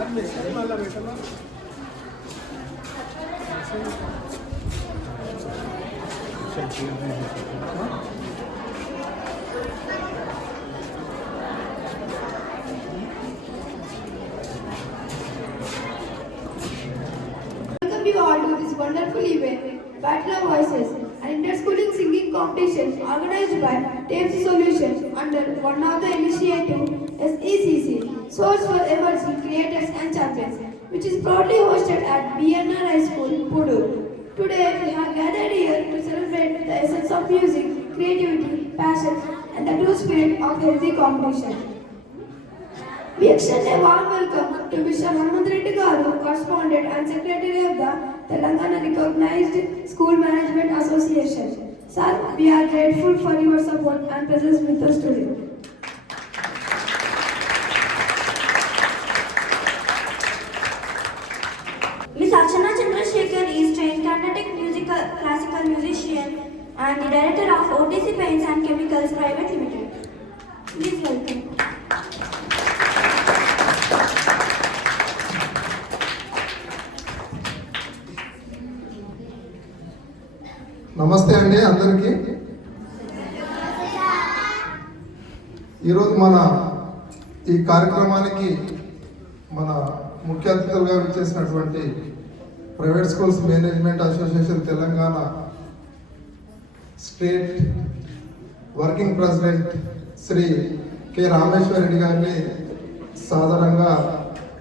Welcome you all to this wonderful event, Battle of Voices, an interschooling singing competition organized by TFC Solutions under one of the initiative SECC, Source for Emerging Creators and Champions, which is proudly hosted at BNR High School, Pudur. Today we have gathered here to celebrate the essence of music, creativity, passion, and the true spirit of healthy competition. We extend a warm welcome to Mr. Hanuman Reddy Garu, correspondent and secretary of the Telangana Recognized School Management Association. Sir, we are grateful for your support and presence with us today. Ms. Archana Chandrasekhar is trained Carnatic classical musician and the director of OTC Paints and Chemicals Private Limited. Please welcome. నమస్తే అండి అందరికీ. ఈరోజు మన ఈ కార్యక్రమానికి మన ముఖ్య అతిథులుగా విచ్చేసినటువంటి private schools management association Telangana state working president Shri K Rameshwara Reddy గారిని సాధారణంగా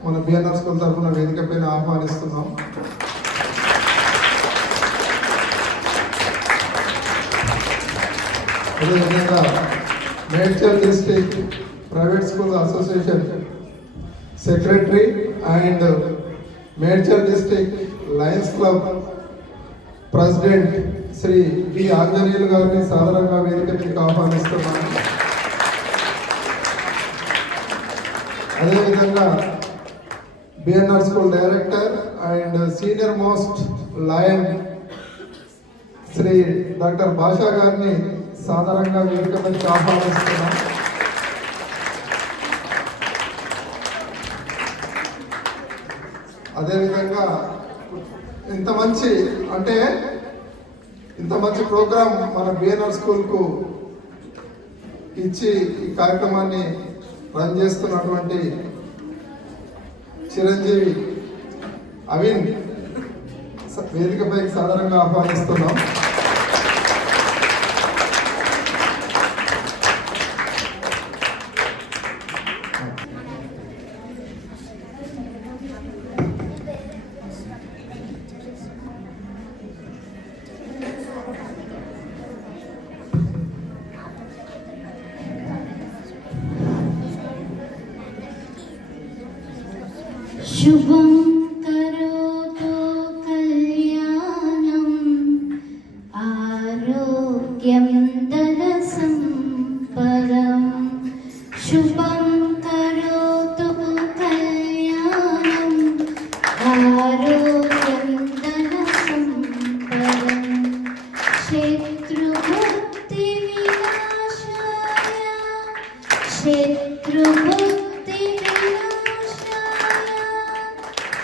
మన బిఎన్ఆర్ స్కూల్ తరఫున వేదిక పైన ఆహ్వానిస్తున్నాం. అదేవిధంగా Medchal district private school association secretary and Medchal district lions club president Shri B Anjaneyulu గారిని సాధారణంగా వేదిక మీదకి ఆహ్వానిస్తున్నాను. అదేవిధంగా BNR school director and senior most lion Shri doctor Basha గారిని సాధారణంగా వేదిక మీదకి ఆహ్వానిస్తున్నాం. అదేవిధంగా ఇంత మంచి ప్రోగ్రాం మన బిఎన్ఆర్ స్కూల్కు ఇచ్చి ఈ కార్యక్రమాన్ని రన్ చేస్తున్నటువంటి చిరంజీవి అవిన్ వేదికపైకి సాధారణంగా ఆహ్వానిస్తున్నాం. शुभं करोतु कल्याणं आरोग्यं धनसम्पदं शुभं करोतु कल्याणं आरोग्यं धनसम्पदं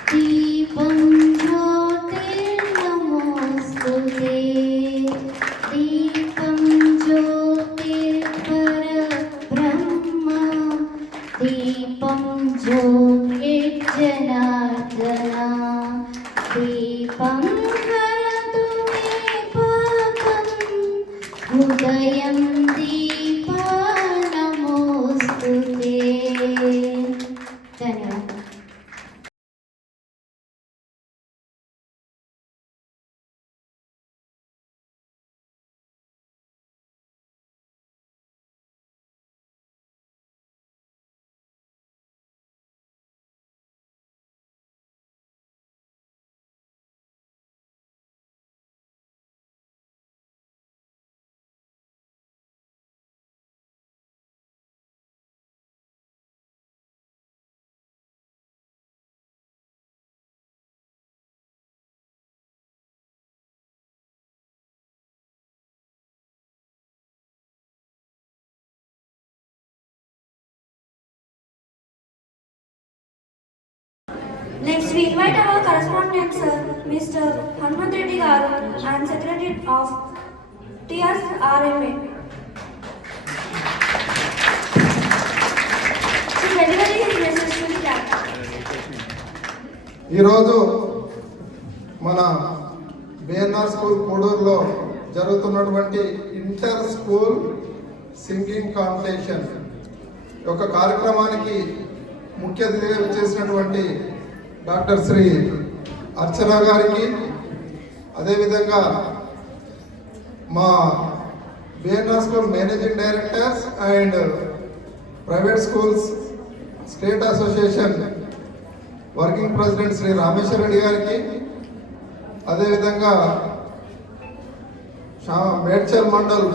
दीपं ज्योतिर्नमोस्तुते दीपं ज्योतिर्परब्रह्म दीपं ज्योतिर्जनार्दना दीपं हरतु मे पापम् उदयं दीपा नमोस्तुते. धन्यवाद. Next, we invite our correspondent, sir, Mr. Hanuman Reddy Garu, and Secretary of TSRMA. To deliver his message to the class. ఈరోజు మన బిఎన్ఆర్ స్కూల్ కోడూరులో జరుగుతున్నటువంటి ఇంటర్ స్కూల్ సింగింగ్ కాంపిటీషన్ యొక్క కార్యక్రమానికి ముఖ్య అతిథిగా వచ్చేసినటువంటి డాక్టర్ శ్రీ అర్చన గారికి, అదేవిధంగా మా BNR school managing directors and private schools state association working president Shri Rameshwara Reddy గారికి, అదేవిధంగా మేడ్చల్ మండల్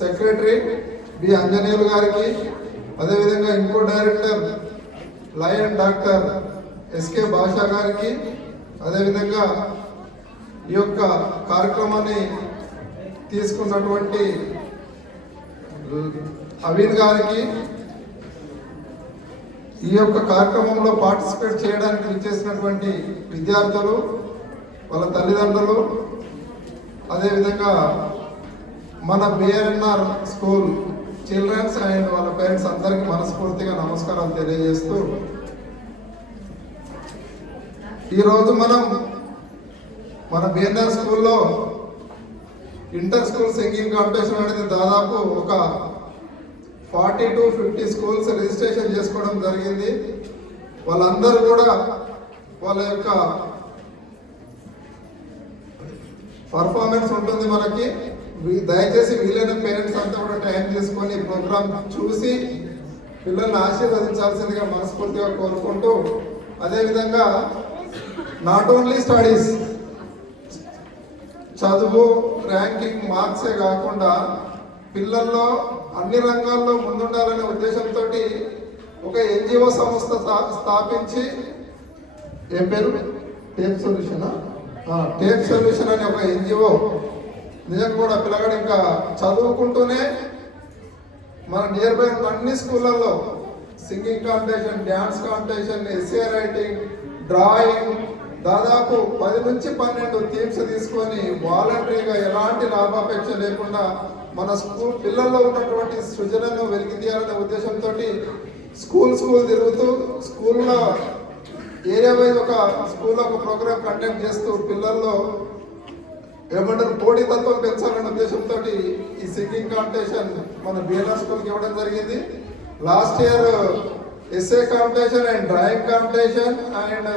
సెక్రటరీ బి అంజనేయులు గారికి, అదేవిధంగా ఇంకో డైరెక్టర్ లయన్ డాక్టర్ ఎస్కే భాషా గారికి, అదేవిధంగా ఈ యొక్క కార్యక్రమాన్ని తీసుకున్నటువంటి అవిన్ గారికి, ఈ యొక్క కార్యక్రమంలో పార్టిసిపేట్ చేయడానికి విచ్చేసినటువంటి విద్యార్థులు, వాళ్ళ తల్లిదండ్రులు, అదేవిధంగా మన బిఎన్ఆర్ స్కూల్ చిల్డ్రన్స్ అండ్ వాళ్ళ పేరెంట్స్ అందరికీ మనస్ఫూర్తిగా నమస్కారాలు తెలియజేస్తూ, ఈరోజు మనం మన బిఎన్ఆర్ స్కూల్లో ఇంటర్ స్కూల్ సింగింగ్ కాంపిటీషన్ అనేది దాదాపు ఒక 40 to 50 స్కూల్స్ రిజిస్ట్రేషన్ చేసుకోవడం జరిగింది. వాళ్ళందరూ కూడా వాళ్ళ యొక్క పర్ఫార్మెన్స్ ఉంటుంది మనకి. దయచేసి వీలైన పేరెంట్స్ అంతా కూడా టైం తీసుకొని ప్రోగ్రామ్ చూసి పిల్లల్ని ఆశీర్వదించాల్సిందిగా మనస్ఫూర్తిగా కోరుకుంటూ, అదేవిధంగా నాట్ ఓన్లీ స్టడీస్, చదువు ర్యాంకింగ్ మార్క్సే కాకుండా పిల్లల్లో అన్ని రంగాల్లో ముందుండాలనే ఉద్దేశంతో ఒక ఎన్జిఓ సంస్థ స్థాపించి, ఏం పేరు, టేప్ సొల్యూషన్ అనే ఒక ఎన్జిఓ. నిజంగా కూడా పిల్లగాడు ఇంకా చదువుకుంటూనే మన నియర్ బై అన్ని స్కూళ్ళల్లో singing competition, dance competition, essay writing, drawing, దాదాపు 10 నుంచి 12 థీమ్స్ తీసుకొని వాలంటరీగా ఎలాంటి లాభాపేక్ష లేకుండా మన స్కూల్ పిల్లల్లో ఉన్నటువంటి సృజనను వెలికి తీయాలనే ఉద్దేశంతో స్కూల్ తిరుగుతూ స్కూల్లో ఏరియా వైజ్ ఒక స్కూల్లో ఒక ప్రోగ్రామ్ కండక్ట్ చేస్తూ పిల్లల్లో ఏమంటారు పోటీతత్వం పెంచాలనే ఉద్దేశంతో ఈ సింగింగ్ కాంపిటీషన్ మన బిఎన్ఆర్ స్కూల్కి ఇవ్వడం జరిగింది. Last year essay competition and drawing competition and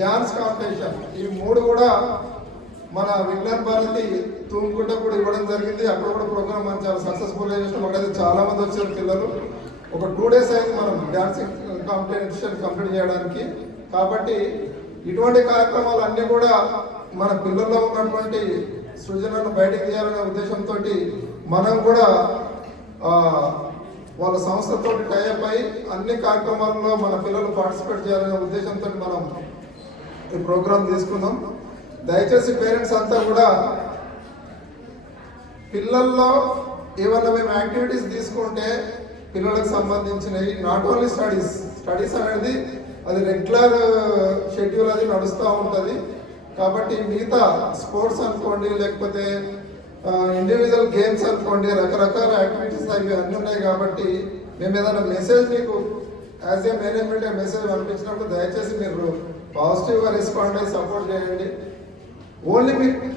dance competition, ఈ 3 కూడా మన విజ్ఞాన్ భారతి తూముకుంట కూడా ఇవ్వడం జరిగింది. అక్కడ కూడా ప్రోగ్రామ్ మనం చాలా సక్సెస్ఫుల్గా చేసినాం. అక్కడైతే చాలా మంది వచ్చారు పిల్లలు. ఒక 2 days అయింది మనం డ్యాన్సింగ్ కాంపిటీషన్ కంప్లీట్ చేయడానికి. కాబట్టి ఇటువంటి కార్యక్రమాలు అన్నీ కూడా మన పిల్లల్లో ఉన్నటువంటి సృజనను బయటకు తీయాలనే ఉద్దేశంతో మనం కూడా వాళ్ళ సంస్థతో టైఅప్ అయి అన్ని కార్యక్రమాల్లో మన పిల్లలు పార్టిసిపేట్ చేయాలనే ఉద్దేశంతో మనం ఈ ప్రోగ్రామ్ తీసుకున్నాం. దయచేసి పేరెంట్స్ అంతా కూడా పిల్లల్లో ఏమన్నా మేము యాక్టివిటీస్ తీసుకుంటే పిల్లలకు సంబంధించినవి, నాట్ ఓన్లీ స్టడీస్ అనేది అది రెగ్యులర్ షెడ్యూల్ అది నడుస్తూ ఉంటుంది. కాబట్టి మిగతా స్పోర్ట్స్ అనుకోండి, లేకపోతే ఇండివిజువల్ గేమ్స్ అనుకోండి, రకరకాల యాక్టివిటీస్ అవి అన్నీ ఉన్నాయి. కాబట్టి మేము ఏదైనా మెసేజ్ మీకు యాజ్ ఏ మేనేజ్మెంట్ మెసేజ్ పంపించినప్పుడు దయచేసి మీరు పాజిటివ్గా రెస్పాండ్ అయ్యి సపోర్ట్ చేయండి. ఓన్లీ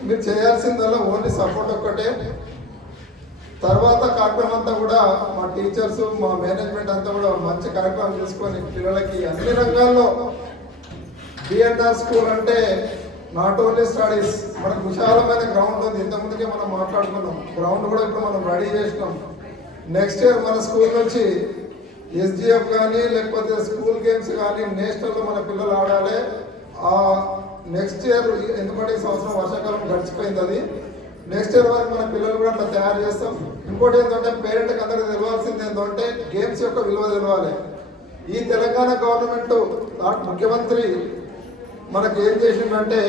మీరు చేయాల్సిందల్లా ఓన్లీ సపోర్ట్ ఒక్కటే. తర్వాత కార్యక్రమం అంతా కూడా మా టీచర్స్, మా మేనేజ్మెంట్ అంతా కూడా మంచి కార్యక్రమం తీసుకొని పిల్లలకి అన్ని రంగాల్లో బిఎన్ఆర్ స్కూల్ అంటే నాట్ ఓన్లీ స్టడీస్, మనకు విశాలమైన గ్రౌండ్ ఉంది. ఇంతకుముందుకే మనం మాట్లాడుకున్నాం, గ్రౌండ్ కూడా ఇప్పుడు మనం రెడీ చేసినాం. నెక్స్ట్ ఇయర్ మన స్కూల్ నుంచి ఎస్జిఎఫ్ కానీ లేకపోతే స్కూల్ గేమ్స్ కానీ నేషనల్లో మన పిల్లలు ఆడాలి. ఆ నెక్స్ట్ ఇయర్, ఎందుకంటే ఈ సంవత్సరం వర్షాకాలం గడిచిపోయింది, అది నెక్స్ట్ ఇయర్ వరకు మన పిల్లలు కూడా అట్లా తయారు చేస్తాం. ఇంకోటి ఏంటంటే పేరెంట్కి అందరికి తెలియాల్సింది ఏంటంటే గేమ్స్ యొక్క విలువ తెలవాలి. ఈ తెలంగాణ గవర్నమెంట్ ముఖ్యమంత్రి మనకు ఏం చేసిందంటే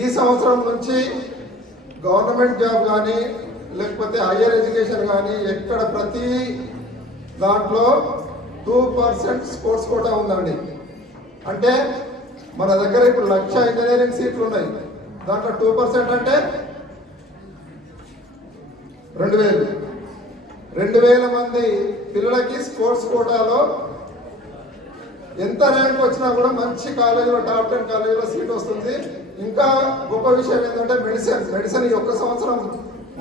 ఈ సంవత్సరం నుంచి గవర్నమెంట్ జాబ్ కానీ లేకపోతే హయ్యర్ ఎడ్యుకేషన్ కానీ ఎక్కడ ప్రతి దాంట్లో 2% స్పోర్ట్స్ కోటా ఉందండి. అంటే మన దగ్గర ఇప్పుడు 1,00,000 ఇంజనీరింగ్ సీట్లు ఉన్నాయి. దాంట్లో 2% అంటే 2,000 మంది పిల్లలకి స్పోర్ట్స్ కోటాలో ఎంత ర్యాంక్ వచ్చినా కూడా మంచి కాలేజీలో టాప్ 10 కాలేజీలో సీట్ వస్తుంది. ఇంకా గొప్ప విషయం ఏంటంటే మెడిసిన్ ఈ ఒక్క సంవత్సరం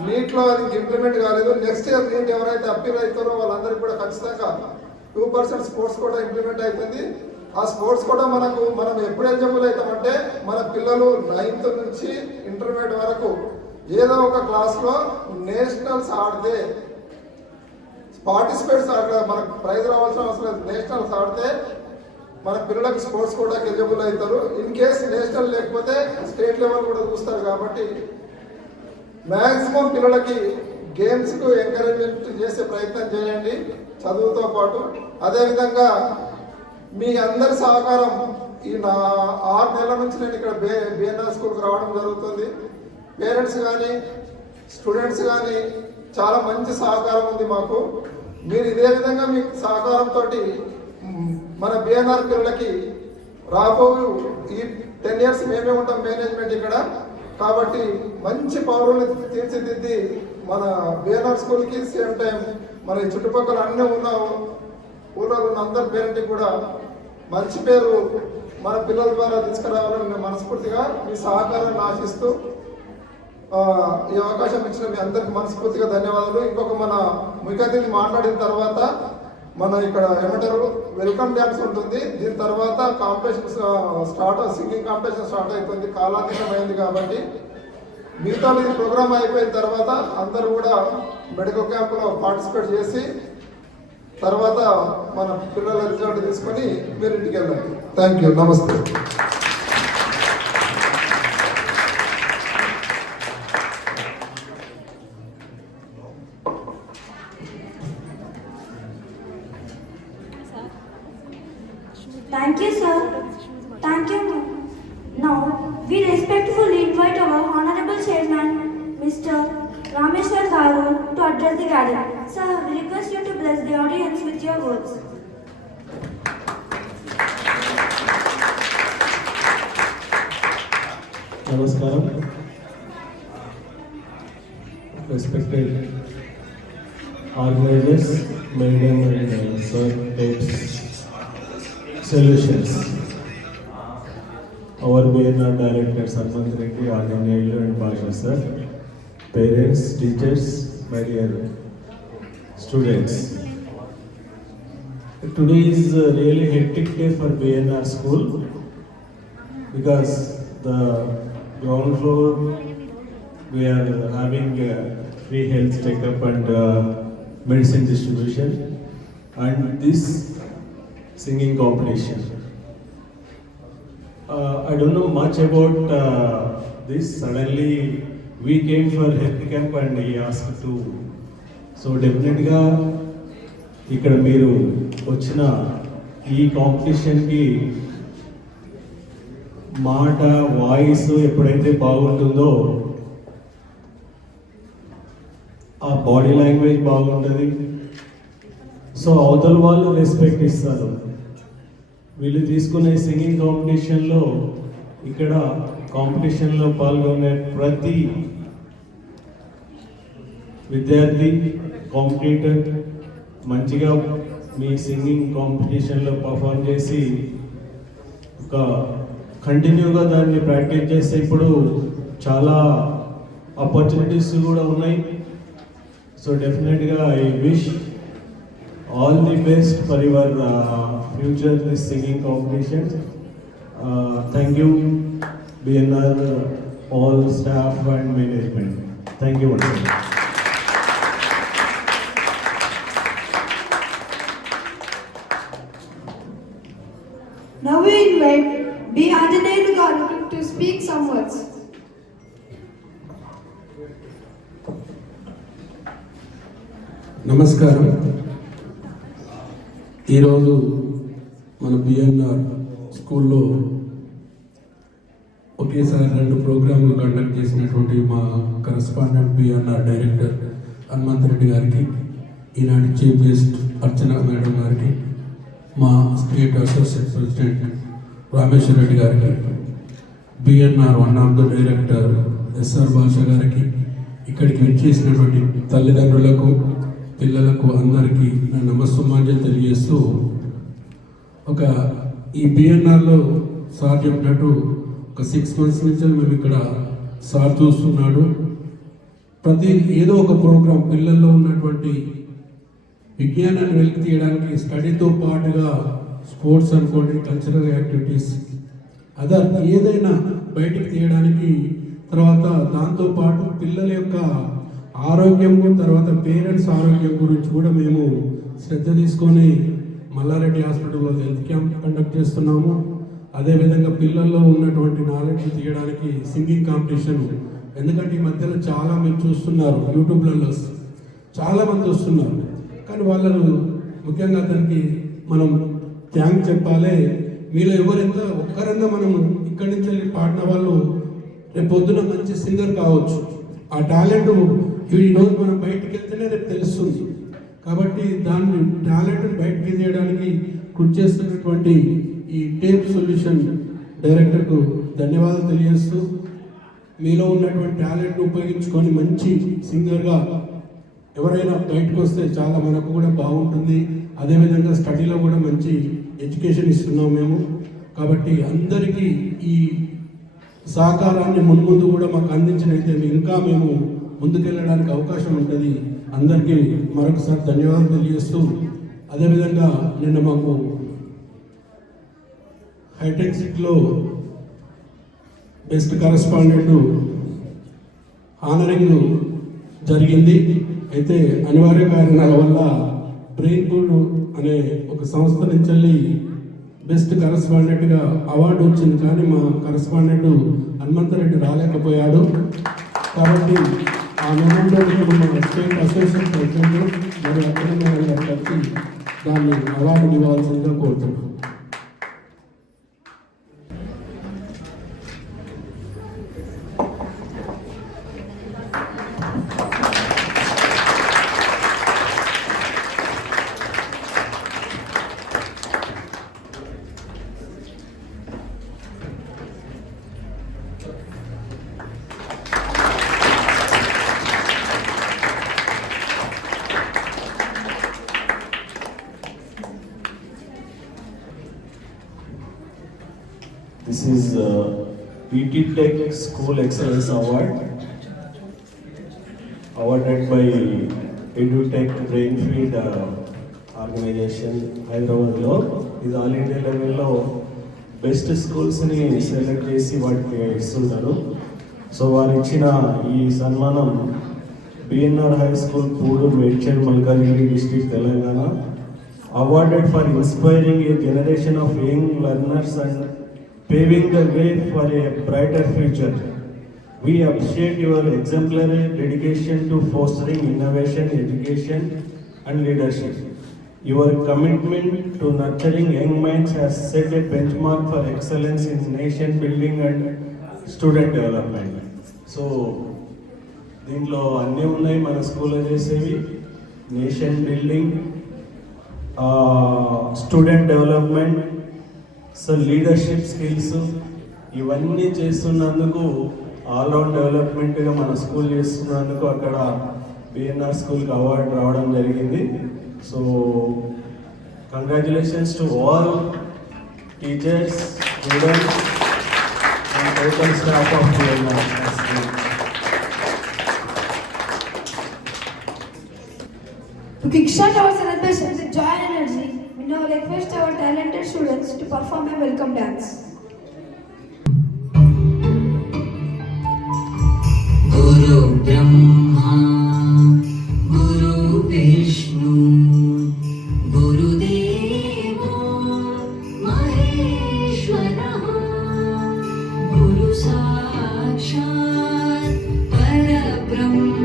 నీట్లో అది ఇంప్లిమెంట్ కాలేదు. నెక్స్ట్ ఇయర్ నీట్ ఎవరైతే అప్పీల్ అవుతారో వాళ్ళందరికీ కూడా ఖచ్చితంగా 2% స్పోర్ట్స్ కోటా ఇంప్లిమెంట్ అవుతుంది. ఆ స్పోర్ట్స్ కోటా మనం ఎప్పుడు ఎలిజిబుల్ అవుతామంటే మన పిల్లలు 9th నుంచి ఇంటర్మీడియట్ వరకు ఏదో ఒక క్లాస్లో నేషనల్స్ ఆడితే పార్టిసిపేట్స్ మనకు ప్రైజ్ రావాల్సిన అవసరం లేదు. నేషనల్స్ ఆడితే మన పిల్లలకు స్పోర్ట్స్ కోటాకి ఎలిజిబుల్ అవుతారు. ఇన్ కేస్ నేషనల్ లేకపోతే స్టేట్ లెవెల్ కూడా చూస్తారు. కాబట్టి మ్యాక్సిమం పిల్లలకి గేమ్స్కు ఎంకరేజ్మెంట్ చేసే ప్రయత్నం చేయండి చదువుతో పాటు. అదేవిధంగా మీ అందరి సహకారం ఈ 6 నెలల నుంచి నేను ఇక్కడ బిఎన్ఆర్ స్కూల్కి రావడం జరుగుతుంది. పేరెంట్స్ కానీ స్టూడెంట్స్ కానీ చాలా మంచి సహకారం ఉంది మాకు. మీరు ఇదే విధంగా మీ సహకారంతో మన బిఎన్ఆర్ పిల్లలకి రాబోయే ఈ 10 years మేమే ఉంటాం మేనేజ్మెంట్ ఇక్కడ. కాబట్టి మంచి పౌరుల్ని తీర్చిదిద్ది మన బిఎన్ఆర్ స్కూల్కి సేమ్ టైం మన చుట్టుపక్కల అన్నీ ఉన్న ఊళ్ళో ఉన్న అందరి పేరెంట్కి కూడా మంచి పేరు మన పిల్లల ద్వారా తీసుకురావాలని మేము మనస్ఫూర్తిగా మీ సహకారాన్ని ఆశిస్తూ ఈ అవకాశం ఇచ్చిన మీ అందరికి మనస్ఫూర్తిగా ధన్యవాదాలు. ఇంకొక మన ముఖ్య అతిథి మాట్లాడిన తర్వాత మన ఇక్కడ ఏమంటారు వెల్కమ్ డ్యాన్స్ ఉంటుంది. దీని తర్వాత కాంపిటీషన్ సింగింగ్ కాంపిటీషన్ స్టార్ట్ అవుతుంది. కాలాతీతం అయింది కాబట్టి మిగతా ఈ ప్రోగ్రామ్ అయిపోయిన తర్వాత అందరూ కూడా మెడికల్ క్యాంప్లో పార్టిసిపేట్ చేసి తర్వాత మన పిల్లల రిజల్ట్ తీసుకొని మీరు ఇంటికి వెళ్ళండి. Thank you. నమస్తే. Thank you, sir. Thank you. Now, we respectfully invite our Honorable Chairman, Mr. Rameshwar Garu, to address the gathering. Sir, we request you to bless the audience with your words. Namaskaram. Respected organizers, madam and sir, tapes, solutions. Our BNR director, Sarpanch Reddy, Anjaneyulu and Bhasha sir, parents, teachers, my dear students. Today is a really hectic day for BNR school because the ground floor we are having free health checkup and medicine distribution and this singing competition. I don't know much about this. Suddenly we came for health camp and he asked to. So definitely ఇక్కడ మీరు వచ్చిన ఈ కాంపిటీషన్కి మాట voice ఎప్పుడైతే బాగుంటుందో ఆ body language బాగుంటుంది. So అవతల వాళ్ళు రెస్పెక్ట్ ఇస్తారు. వీళ్ళు తీసుకునే సింగింగ్ కాంపిటీషన్లో ఇక్కడ కాంపిటీషన్లో పాల్గొనే ప్రతి విద్యార్థి కాంపిటీటర్ మంచిగా మీ సింగింగ్ కాంపిటీషన్లో పర్ఫామ్ చేసి ఒక కంటిన్యూగా దాన్ని ప్రాక్టీస్ చేస్తే ఇప్పుడు చాలా ఆపర్చునిటీస్ కూడా ఉన్నాయి. సో డెఫినెట్గా I wish all the best for your future this singing competition. Thank you BNR, all staff and management. Thank you once again. Now we invite B. Anjaneyulu Garu to speak some words. నమస్కారం. ఈరోజు మన BNR స్కూల్లో ఒకేసారి 2 ప్రోగ్రాంలు conduct చేసినటువంటి మా correspondent BNR director Hanumanth Reddy గారికి, ఈనాటి చీఫ్ గెస్ట్ అర్చన మేడం గారికి, మా state associate president Rameshwara Reddy గారికి, BNR one of the director SR Basha గారికి, ఇక్కడికి విచ్చేసినటువంటి తల్లిదండ్రులకు, పిల్లలకు అందరికీ నా నమస్సుమాంజలి తెలియజేస్తూ, ఈ బిఎన్ఆర్లో సార్ చెప్పినట్టు ఒక 6 months నుంచి మేము ఇక్కడ సార్ చూస్తున్నాడు. ఏదో ఒక ప్రోగ్రాం పిల్లల్లో ఉన్నటువంటి విజ్ఞానాన్ని వెలికి తీయడానికి స్టడీతో పాటుగా స్పోర్ట్స్ అనుకోండి, కల్చరల్ యాక్టివిటీస్, అదర్ ఏదైనా బయటికి తీయడానికి, తర్వాత దాంతోపాటు పిల్లల యొక్క ఆరోగ్యం, తర్వాత పేరెంట్స్ ఆరోగ్యం గురించి కూడా మేము శ్రద్ధ తీసుకొని మల్లారెడ్డి హాస్పిటల్లో హెల్త్ క్యాంప్ కండక్ట్ చేస్తున్నాము. అదేవిధంగా పిల్లల్లో ఉన్నటువంటి నాలెడ్జ్ తీయడానికి సింగింగ్ కాంపిటీషన్, ఎందుకంటే ఈ మధ్యలో చాలా మీరు చూస్తున్నారు యూట్యూబ్లలో చాలామంది వస్తున్నారు, కానీ వాళ్ళను ముఖ్యంగా అతనికి మనం థ్యాంక్ చెప్పాలి. మీలో ఎవరైనా ఒక్కరైనా మనం ఇక్కడి నుంచి వెళ్ళి పాడిన వాళ్ళు రేపు పొద్దున మంచి సింగర్ కావచ్చు. ఆ టాలెంట్ ఈరోజు మనం బయటికి వెళ్తేనే రేపు తెలుస్తుంది. కాబట్టి దాన్ని టాలెంట్ని బయటికి తీయడానికి కృషి చేస్తున్నటువంటి ఈ టేప్ సొల్యూషన్ డైరెక్టర్కు ధన్యవాదాలు తెలియజేస్తూ, మీలో ఉన్నటువంటి టాలెంట్ని ఉపయోగించుకొని మంచి సింగర్గా ఎవరైనా బయటకు వస్తే చాలా మనకు కూడా బాగుంటుంది. అదేవిధంగా స్టడీలో కూడా మంచి ఎడ్యుకేషన్ ఇస్తున్నాం మేము. కాబట్టి అందరికీ ఈ సహకారాన్ని మున్ముందు కూడా మాకు అందించినైతే ఇంకా మేము ముందుకెళ్ళడానికి అవకాశం ఉంటుంది. అందరికీ మరొకసారి ధన్యవాదాలు తెలియజేస్తూ, అదేవిధంగా నిన్న మాకు హైటెక్ సిటీలో బెస్ట్ కరెస్పాండెంట్ ఆనరింగ్ జరిగింది. అయితే అనివార్య కారణాల వల్ల బ్రెయిన్ పూల్ అనే ఒక సంస్థ నుంచి వెళ్ళి బెస్ట్ కరెస్పాండెంట్గా అవార్డు వచ్చింది, కానీ మా కరెస్పాండెంట్ హనుమంతరెడ్డి రాలేకపోయాడు. కాబట్టి ఆ మొమెంట్లో మన స్టేట్ అసోసియేషన్ ప్రెసిడెంట్ మరియు అఖిల గారు కలిసి దాన్ని అవార్డు ఇవ్వాల్సిందిగా కోరుతున్నాం. This is PT Tech School Excellence Award, awarded by EduTech Brainfield organization Hyderabad lo. This all India level lo best schools ni select chesi vaatiki istunnaru. So varu ichina ee sanmanam BNR High School Poodu Medchal Malkajgiri district Telangana, awarded for inspiring a generation of young learners and paving the way for a brighter future. We appreciate your exemplary dedication to fostering innovation, education and leadership. Your commitment to nurturing young minds has set a benchmark for excellence in nation building and student development. So, దీంట్లో అన్నీ ఉన్నాయి మన స్కూల్లో చేసేవి, nation building, student development, so leadership skills, ఇవన్నీ చేస్తున్నందుకు all round డెవలప్మెంట్గా మన school చేస్తున్నందుకు అక్కడ బిఎన్ఆర్ స్కూల్కి అవార్డు రావడం జరిగింది. So congratulations to all teachers, students and total staff of BNR school. To kickstart our celebration with joy and energy, we now request our talented students to perform a welcome dance. Guru Brahma, Guru Vishnu, Guru Deva, Maheshwara, Guru Sakshat, Parabrahma.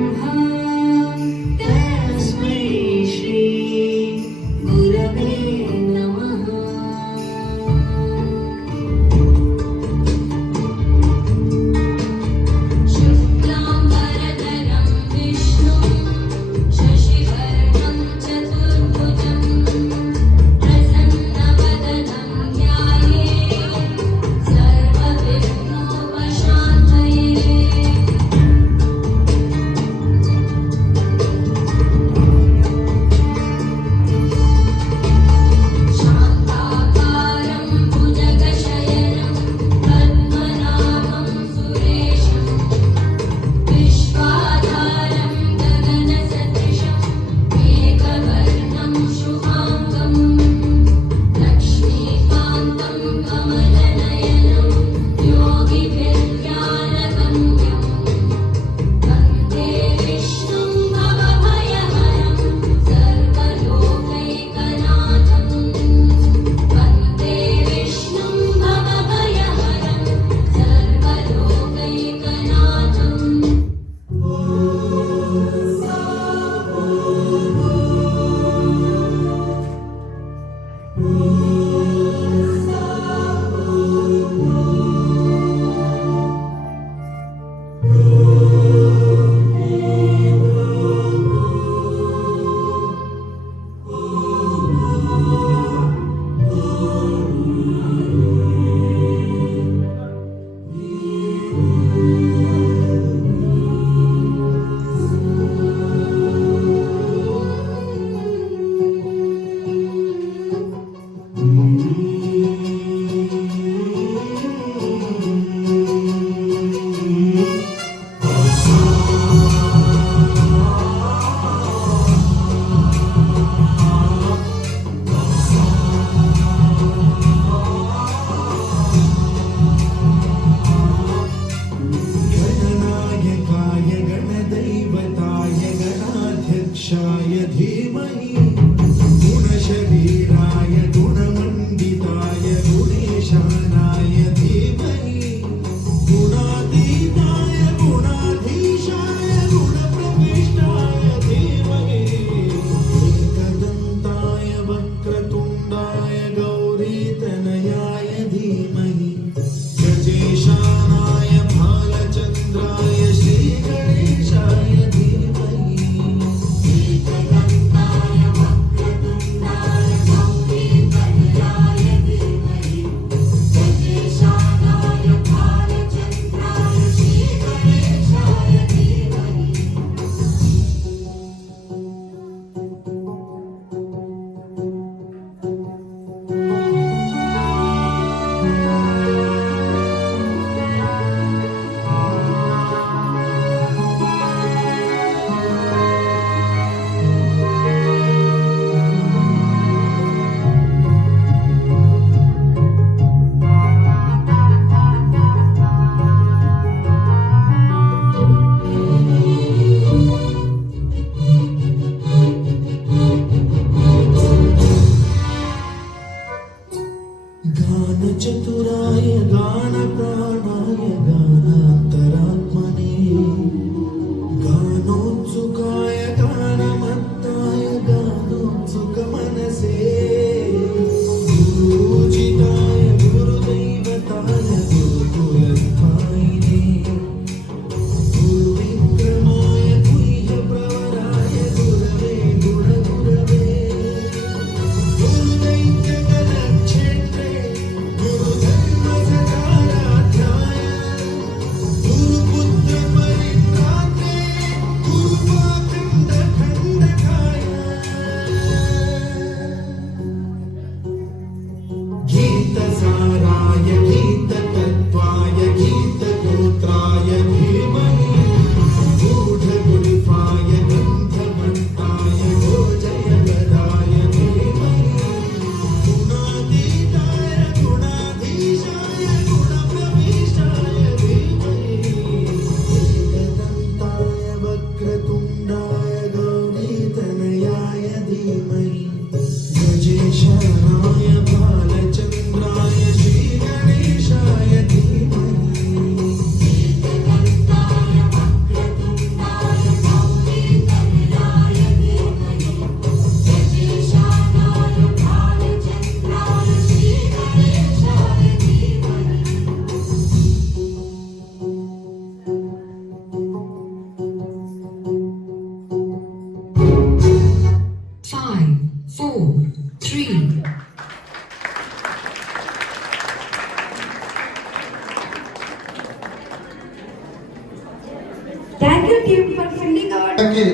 Thank you team for filling our మనకి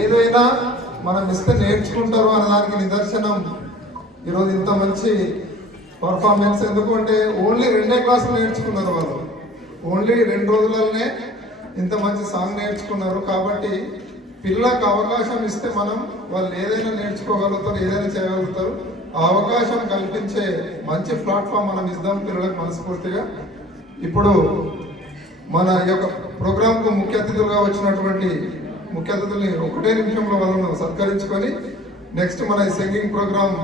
ఏదైనా మనం ఇస్తే నేర్చుకుంటారు అనే దానికి నిదర్శనం ఈరోజు ఇంత మంచి పర్ఫార్మెన్స్. ఎందుకంటే ఓన్లీ 2 క్లాసులు నేర్చుకున్నారు వాళ్ళు, ఓన్లీ 2 రోజులనే ఇంత మంచి సాంగ్ నేర్చుకున్నారు. కాబట్టి పిల్లలకు అవకాశం ఇస్తే మనం వాళ్ళు ఏదైనా నేర్చుకోగలుగుతారు, ఏదైనా చేయగలుగుతారు. ఆ అవకాశం కల్పించే మంచి ప్లాట్ఫామ్ మనం ఇద్దాం పిల్లలకు మనస్ఫూర్తిగా. ఇప్పుడు మన యొక్క ప్రోగ్రాంకు ముఖ్య అతిథులుగా వచ్చినటువంటి ముఖ్య అతిథుల్ని 1 నిమిషంలో వాళ్ళను సత్కరించుకొని నెక్స్ట్ మన సింగింగ్ ప్రోగ్రామ్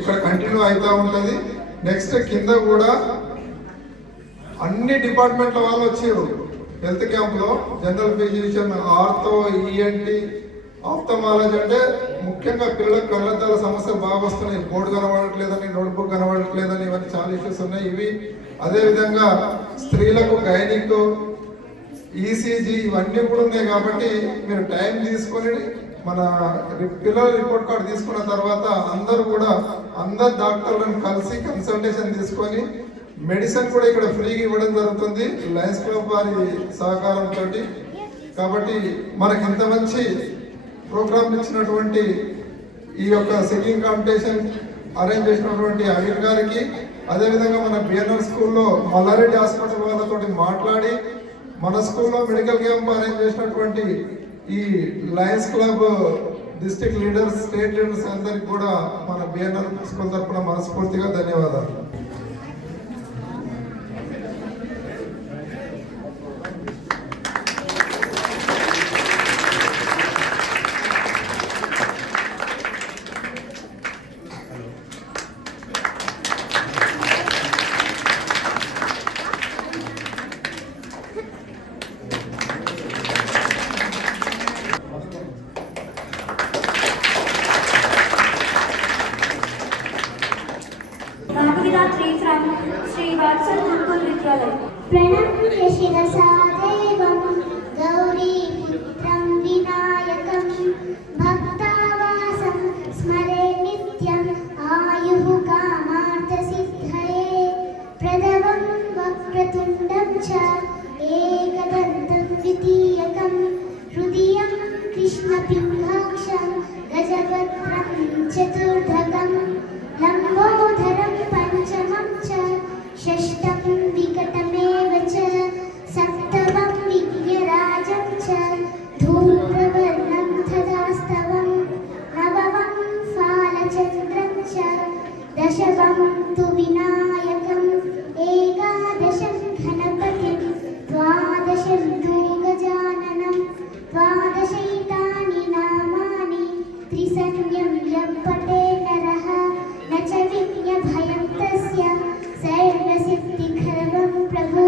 ఇక్కడ కంటిన్యూ అవుతూ ఉంటుంది. నెక్స్ట్ కింద కూడా అన్ని డిపార్ట్మెంట్ల వాళ్ళు వచ్చారు హెల్త్ క్యాంప్లో. General physician, ortho, ENT, ophthalmology, అంటే ముఖ్యంగా పిల్లలకు కళ్ళద్దాల సమస్యలు బాగా వస్తున్నాయి. బోర్డు కనబడట్లేదని, నోట్బుక్ కనబడట్లేదని, ఇవన్నీ చాలా ఇష్యూస్ ఉన్నాయి. ఇవి అదేవిధంగా స్త్రీలకు గైనిక్, ఈసీజీ ఇవన్నీ కూడా ఉన్నాయి. కాబట్టి మీరు టైం తీసుకొని మన పిల్లల రిపోర్ట్ కార్డు తీసుకున్న తర్వాత అందరు డాక్టర్లను కలిసి కన్సల్టేషన్ తీసుకొని మెడిసిన్ కూడా ఇక్కడ ఫ్రీగా ఇవ్వడం జరుగుతుంది లయన్స్ క్లబ్ వారి సహకారంతో. కాబట్టి మనకి ఇంత మంచి ప్రోగ్రామ్ ఇచ్చినటువంటి ఈ యొక్క సింగింగ్ కాంపిటీషన్ అరేంజ్ చేసినటువంటి అమీర్ గారికి, అదేవిధంగా మన బిఎన్ఆర్ స్కూల్లో మల్లారెడ్డి హాస్పిటల్ వాళ్ళతో మాట్లాడి మన స్కూల్లో మెడికల్ క్యాంప్ అరేంజ్ చేసినటువంటి ఈ Lions club district leaders, state leaders అందరికి కూడా మన బిఎన్ఆర్ స్కూల్ తరఫున మనస్ఫూర్తిగా ధన్యవాదాలు. Navagita 3 from Sri Vatsa Gurukul Vidyalaya. प्रणम्य शिरसा देवं गौरीपुत्रं विनायकं भक्तावासं स्मरे नित्यम् आयुः कामार्थसिद्धये प्रदवं वक्रतुण्डं च एकदन्तं द्वितीयकं हृदयं कृष्णपिङ्गाक्षं गजवक्त्रं चतुर्धकं लम्बोदरं पञ्चमं च षष्ठं विकटमेव च सप्तमं विघ्नराजं च धूम्रवर्णं तदास्तवं नवमं फालचन्द्रं च दशमं तु विनायकम् एकादशं गणपतिं द्वादशं तु गजाननं द्वादशैतानि नामानि त्रिसंज्ञं यं पठे नरः न च विघ्नभयं तस्य सर्वसिद्धिकरवं प्रभो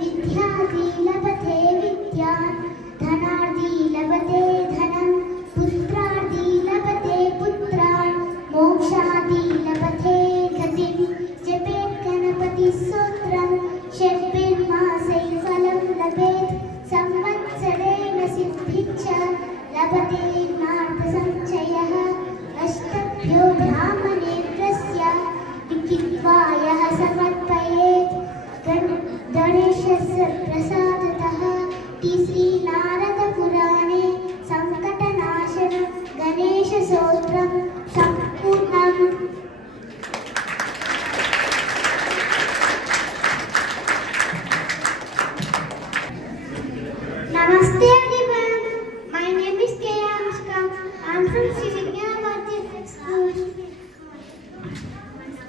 विद्यार्थी लभते विद्यान् धनार्थी लभते धनं पुत्रार्थी लभते पुत्रान् मोक्षार्थी लभते गतिं जपेत् गणपतिस्तोत्रं षड्भिर्मासै फलं लभेत् संवत्सरेण सिद्धिं च लभते नार्थसञ्चयः अष्टभ्यो ब्राह्मणेभ्यस्य लिखित्वा यः समर्पयेत् गणेशस्य प्रसादतः श्रीनारदपुराणे सङ्कटनाशन गणेशस्तोत्रं सम्पूर्णम्. Namaste everyone. My name is K. Anushka. I am from Sri Vidyavati School.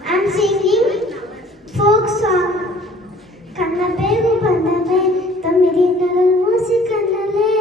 I am singing folk song. Kannapegu pandame, tamiri nalal musi kannale.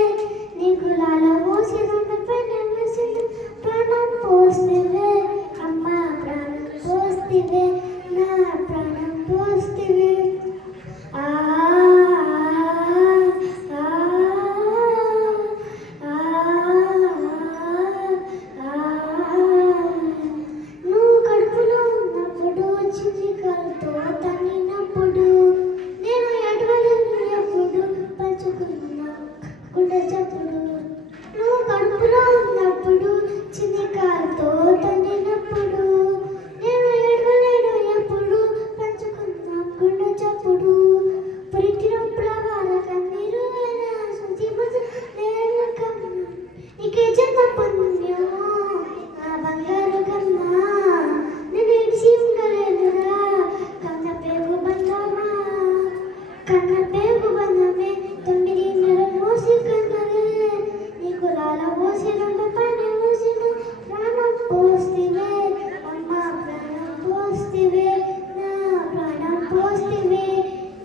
కన్న పేగు బంధమే 9:30 మూసి కన్నలే నీకు లాల పోసి 2 పని మూసిన ప్రాణం పోస్తివే అమ్మ ప్రాణం పోస్తివే నా ప్రాణం పోస్తివే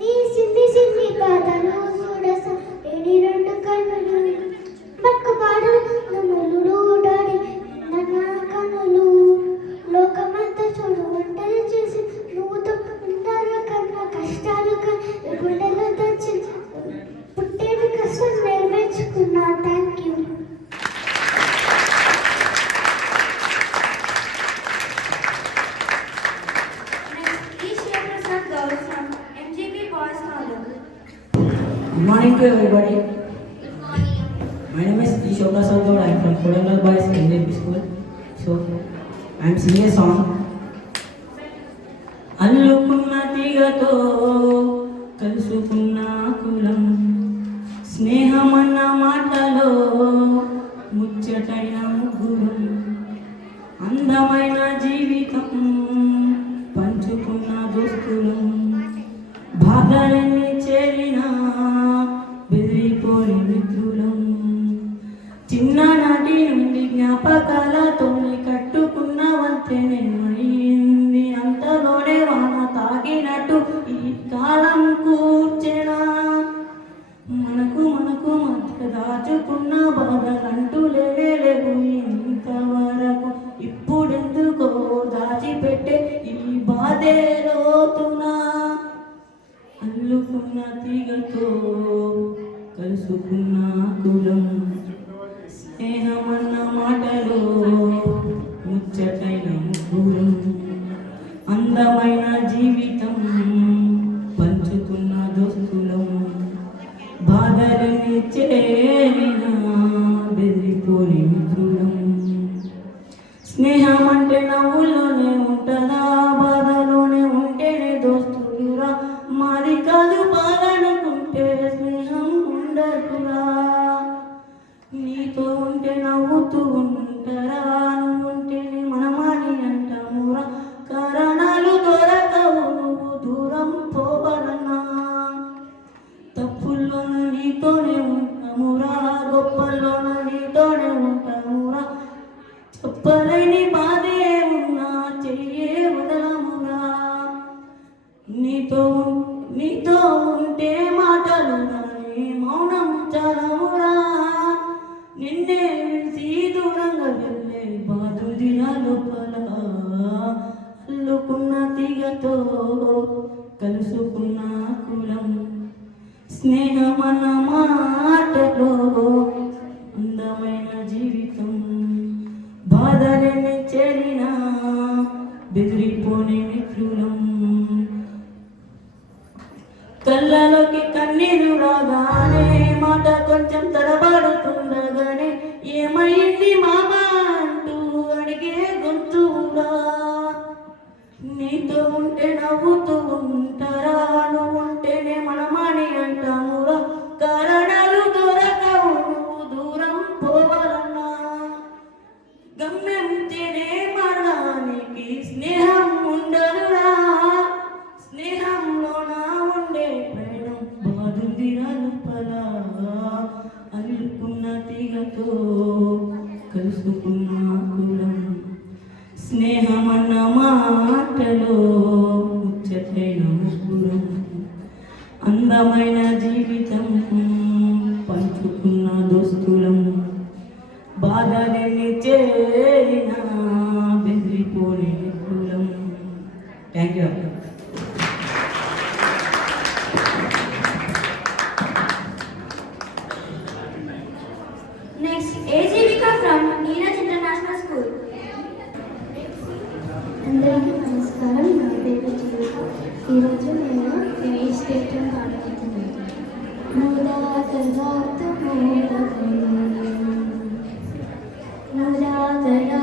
నీ సిన్ని సిన్ని పాదలు చూడస ఏడి 2 కన్నులు బక్క పాడు నమ్ములుడు డాడి నన్న కన్నులు లోకమంతా చూడు ఒంటరి చేసి నువ్వు తప్పుకుంటారు కన్నా కష్టాలు గుండెలు తెచ్చి పుట్టేది కష్టం నెరవేర్చుకున్నా. Thank you. Next, E. Shivaprasad Gaur from MGP Boys College. Good morning to everybody. My name is E. Shivaprasad Gaur. I am from Kodangal Boys MGP School. So, I am singing a song. అల్లుకున్న తీగతో కలుసుకున్న కులం స్నేహమన్న మాటలో ముచ్చటైన ముగ్గురం అందమైన జీవితం పంచుకున్న దోస్తులం బాధలన్నీ చేరిన బెదిరిపోని మిత్రులం చిన్ననాటి నుండి జ్ఞాపకాలతోనే కట్టుకున్న వంతెనే అయింది అంతలోనే వాన తాగినట్టు ఈ కాలం కూర్చెనా మనకు మధ్య దాచుకున్న బాధలంటూ లేవు ఇంతవరకు ఇప్పుడెందుకో దాచిపెట్టే ఈ బాధే లోతునా అల్లుకున్న తీగతో కలుసుకున్న కులం స్నేహమన్న మాటలో ముచ్చటైన ముగ్గురం అందమైన జీవితం పంచుకున్న దోస్తులం బాధలని చేరిన బెదిరిపోని మిత్రులం స్నేహం అంటే నవ్వులోనే ఉంటదా బాధలోనే ఉంటేనే దోస్తులురా మాది కాదు బాధనుకుంటే స్నేహం ఉండదురా నీతో ఉంటే నవ్వుతూ ఉంటారా నువ్వు ఉంటేనే మనమాని అంటామురా కారణాలు దొరకవు నువ్వు దూరం పోవడన్నా తప్పుల్లోన నీతోనే ఉంటామురా గొప్పల్లోన నీతోనే ఉంటామురా చెప్పలేని బాధే ఉన్నా చెయ్యే వదలమురా నీతో ఉంటే మాటలు కానీ మౌనం చాలమురా నిన్నే విడిచి దూరంగా వెళ్ళే బాధుదిన లోపల అల్లుకున్న తీగతో కలుసుకున్న కులం స్నేహమన్న మాటలో అందమైన జీవితం బాధలని చేరిన బెదిరిపోని మిత్రులం కళ్ళలోకి కన్నీరు రాగానే మాట కొంచెం తడబడుతుండగానే ఏమైంది మామా అంటూ అడిగే గొంతురా నీతో ఉంటే నవ్వుతూ ఉంటారా నువ్వు ఉంటేనే మనమాని అంటామురా కారణాలు దొరకవు నువ్వు దూరం పోవాలన్నా గమ్యం చేరే మార్గానికి స్నేహం ఉండదురా స్నేహంలోన ఉండే ప్రయాణం బాధుదిరా లోపల అల్లుకున్న తీగతో కలుసుకున్న కులం స్నేహమన్న మాటలో ముచ్చటైన ముగ్గురం అందమైన జీవితం పంచుకున్న దోస్తులం బాధలని చేరిన బెదిరిపోని కులం. Thank you. Next, AJVika from Neeraj International School. అందరికీ నమస్కారం. నా పేరు జీవిత. ఈరోజు నేను 8th స్టేషన్ పాడుతున్నాను.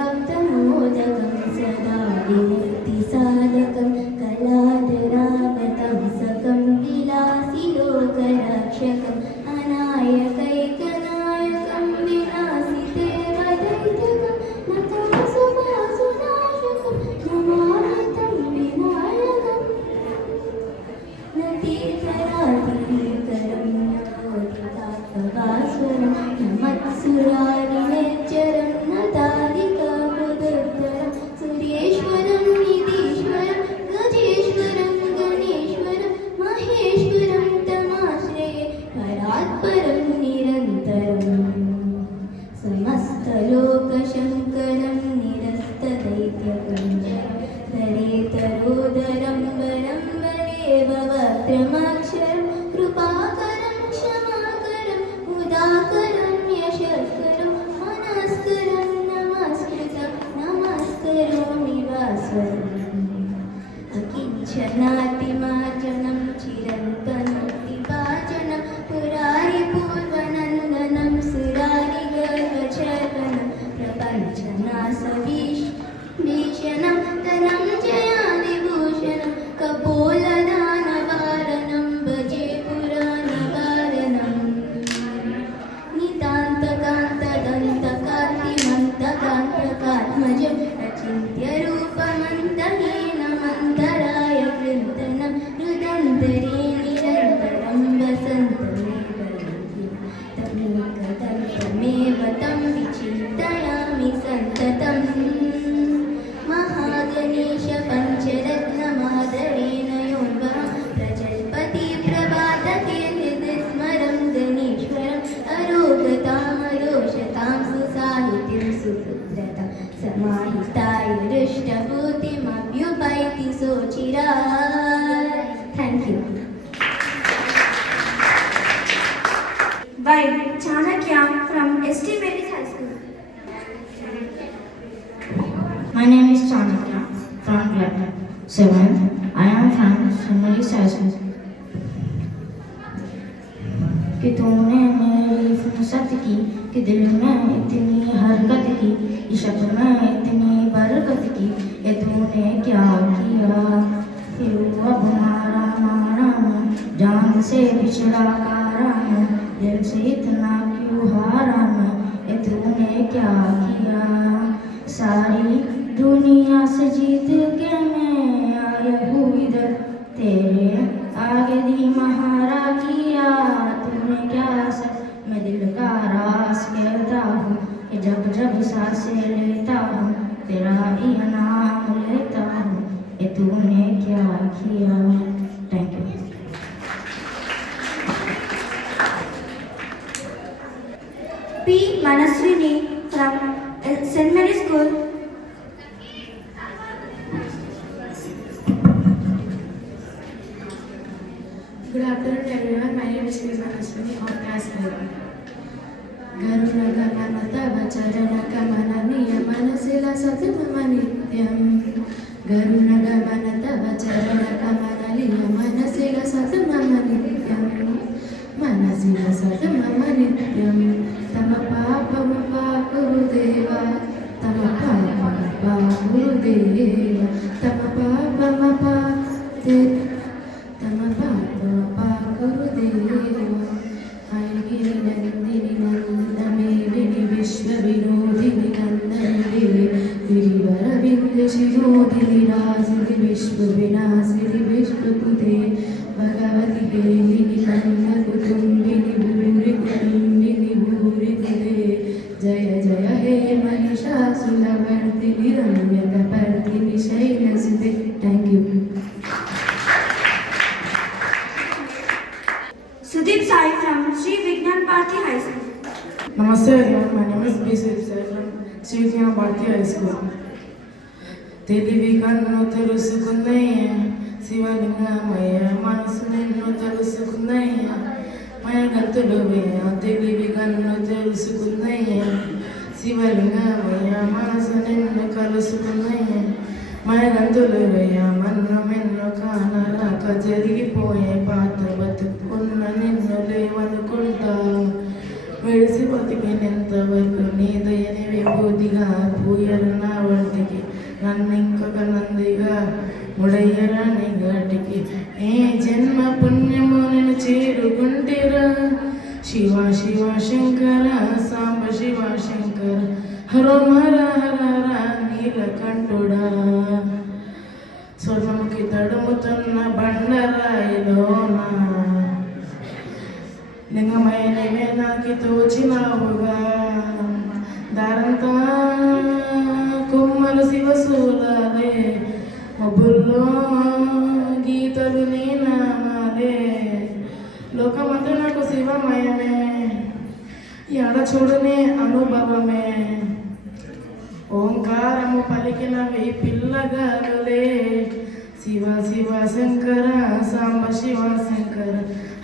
ముదాకరాప్తమోదకం సదా విముక్తి సాధకం కళాధరాగతం సకం విలాసిలోకరక్షకం అనాయకైకనాయకం వినాశితే వదైతకం నతమసుభాసునాశకం నమామితం వినాయకం నతీతరాతి वक्त्रमक्षरं कृपाकरं क्षमाकरं उदाकरं यशस्करं मनस्करं नमस्कृतं नमस्करोमि वासवम् अकिञ्चनातिमार्जनं चिरन्तनोतिपाचनं पुरारिपूर्वनन्दनं सुरारिगर्वचर्वनं प्रपञ्चनासभीषणं धनञ्जयादिभूषणं कपोलदानवारणं भजे पुराणवारणम् नितान्तकान्तदन्तकान्तिमन्तकान्तकात्मजम् अचिन्त्यरूपमन्तहीनमन्तराय कृन्तनं हृदन्तरे निरन्तरं वसन्तमेव तं विचिन्तयामि सन्ततम् Mahaganesh पञ्चरत्नमादरेण योन्वहं प्रजल्पति प्रभातके हृदिस्मरं गणेश्वरम् अरोगतामरोषतां सुसाहित्यं सुपुत्रतां समाहितायुरिष्टभूतिमभ्युपैति सोचिरात्. Thank you. By Chanakya from ST Mary's High School. My name is Chanakya from class 7th. I am from St. Mary's High School. कि तूने मेरी फुर्सत की कि दिल में इतनी हरकत की इश्क में इतनी बरकत की ये तूने क्या किया फिर अब मारा मारा मैं जान से बिछड़ा कारा मैं दिल से इतना क्यों हारा मैं ये तूने क्या किया सारी दुनिया से जीत के मैं आया हूँ इधर तेरे आगे दी महारा किया तूने क्या सब मैं दिल का रास कहता हूँ कि जब जब सांसें लेता हूँ तेरा इनाम लेता हूँ ये तूने क्या किया. Thank you. P. Manaswini from St. Mary's School. Good afternoon everyone, my name is P. Manaswini of class 5. गरुणगमनतवचरणकमननियमनशिलसतमनित्यं गरुणगमनतवचरणकमननियमनशिलसतमनित्यं मनशिलसतमनित्यं तम पापमपा गुरुदेवा तम पापमपा गुरुदेवा तम पापमपा तम पापमपा गुरुदेवा ऐगिरि नन्दिनि नन्दमेदिनि विश्वविनोदिनि नन्दनदेवी गिरिवरविन्दशिरोदिनि राजिनि विश्वविनाशिनि विष्णुपुते भगवति देविनि कन्नकुटुम्बिनि भूरिकुटुम्बिनि भूरिकुले जय जय हे महिषासुरवर्तिनि रम्यकपर्दिनि शैलसुते. Thank you. Sudeep Sai from Sri Vignan Bharati High School. Namaste everyone, my name is B. Sudeep Sai from Sri Vignan Bharati High School. తెలివి కన్ను తెలుసుకుందయ్య శివలింగమయ్య మనసు నిన్ను తెలుసుకుందయ్య మయ గంతులు వేయ తెలివి కన్ను తెలుసుకుందయ్య శివలింగమయ్య మనసు నిన్ను కలుసుకుందయ్య మయ గంతులు వేయ మన్ను మెన్ను కానరాక జరిగిపోయే పాత బతుకున్న నిన్ను లేవనుకుంటా విడిసి బతికినంతవరకు నీ దయని విభూతిగా పూయరు నా వంటికి నన్ను ఇంకొక నందిగా ముడయ్యరాని ఘాటికి ఏ జన్మ పుణ్యము నేను చేరుకుంటిరా శివ శివ శంకర సాంబ శివ శంకర హర హర హర నీలకంఠుడా స్వర్ణముఖి తడుముతున్న బండరాయిలోనా లింగమైన నాకి తోచినావుగా దారంతా కొమ్మల శివసూలాలే మబ్బుల్లో గీతలు నీ నామాలే లోకమంతా నాకు శివమయమే ఎడ చూడనే అనుభవమే ఓంకారము పలికినవి పిల్లగాలులే శివ శివ శంకర సాంబ శివ శంకర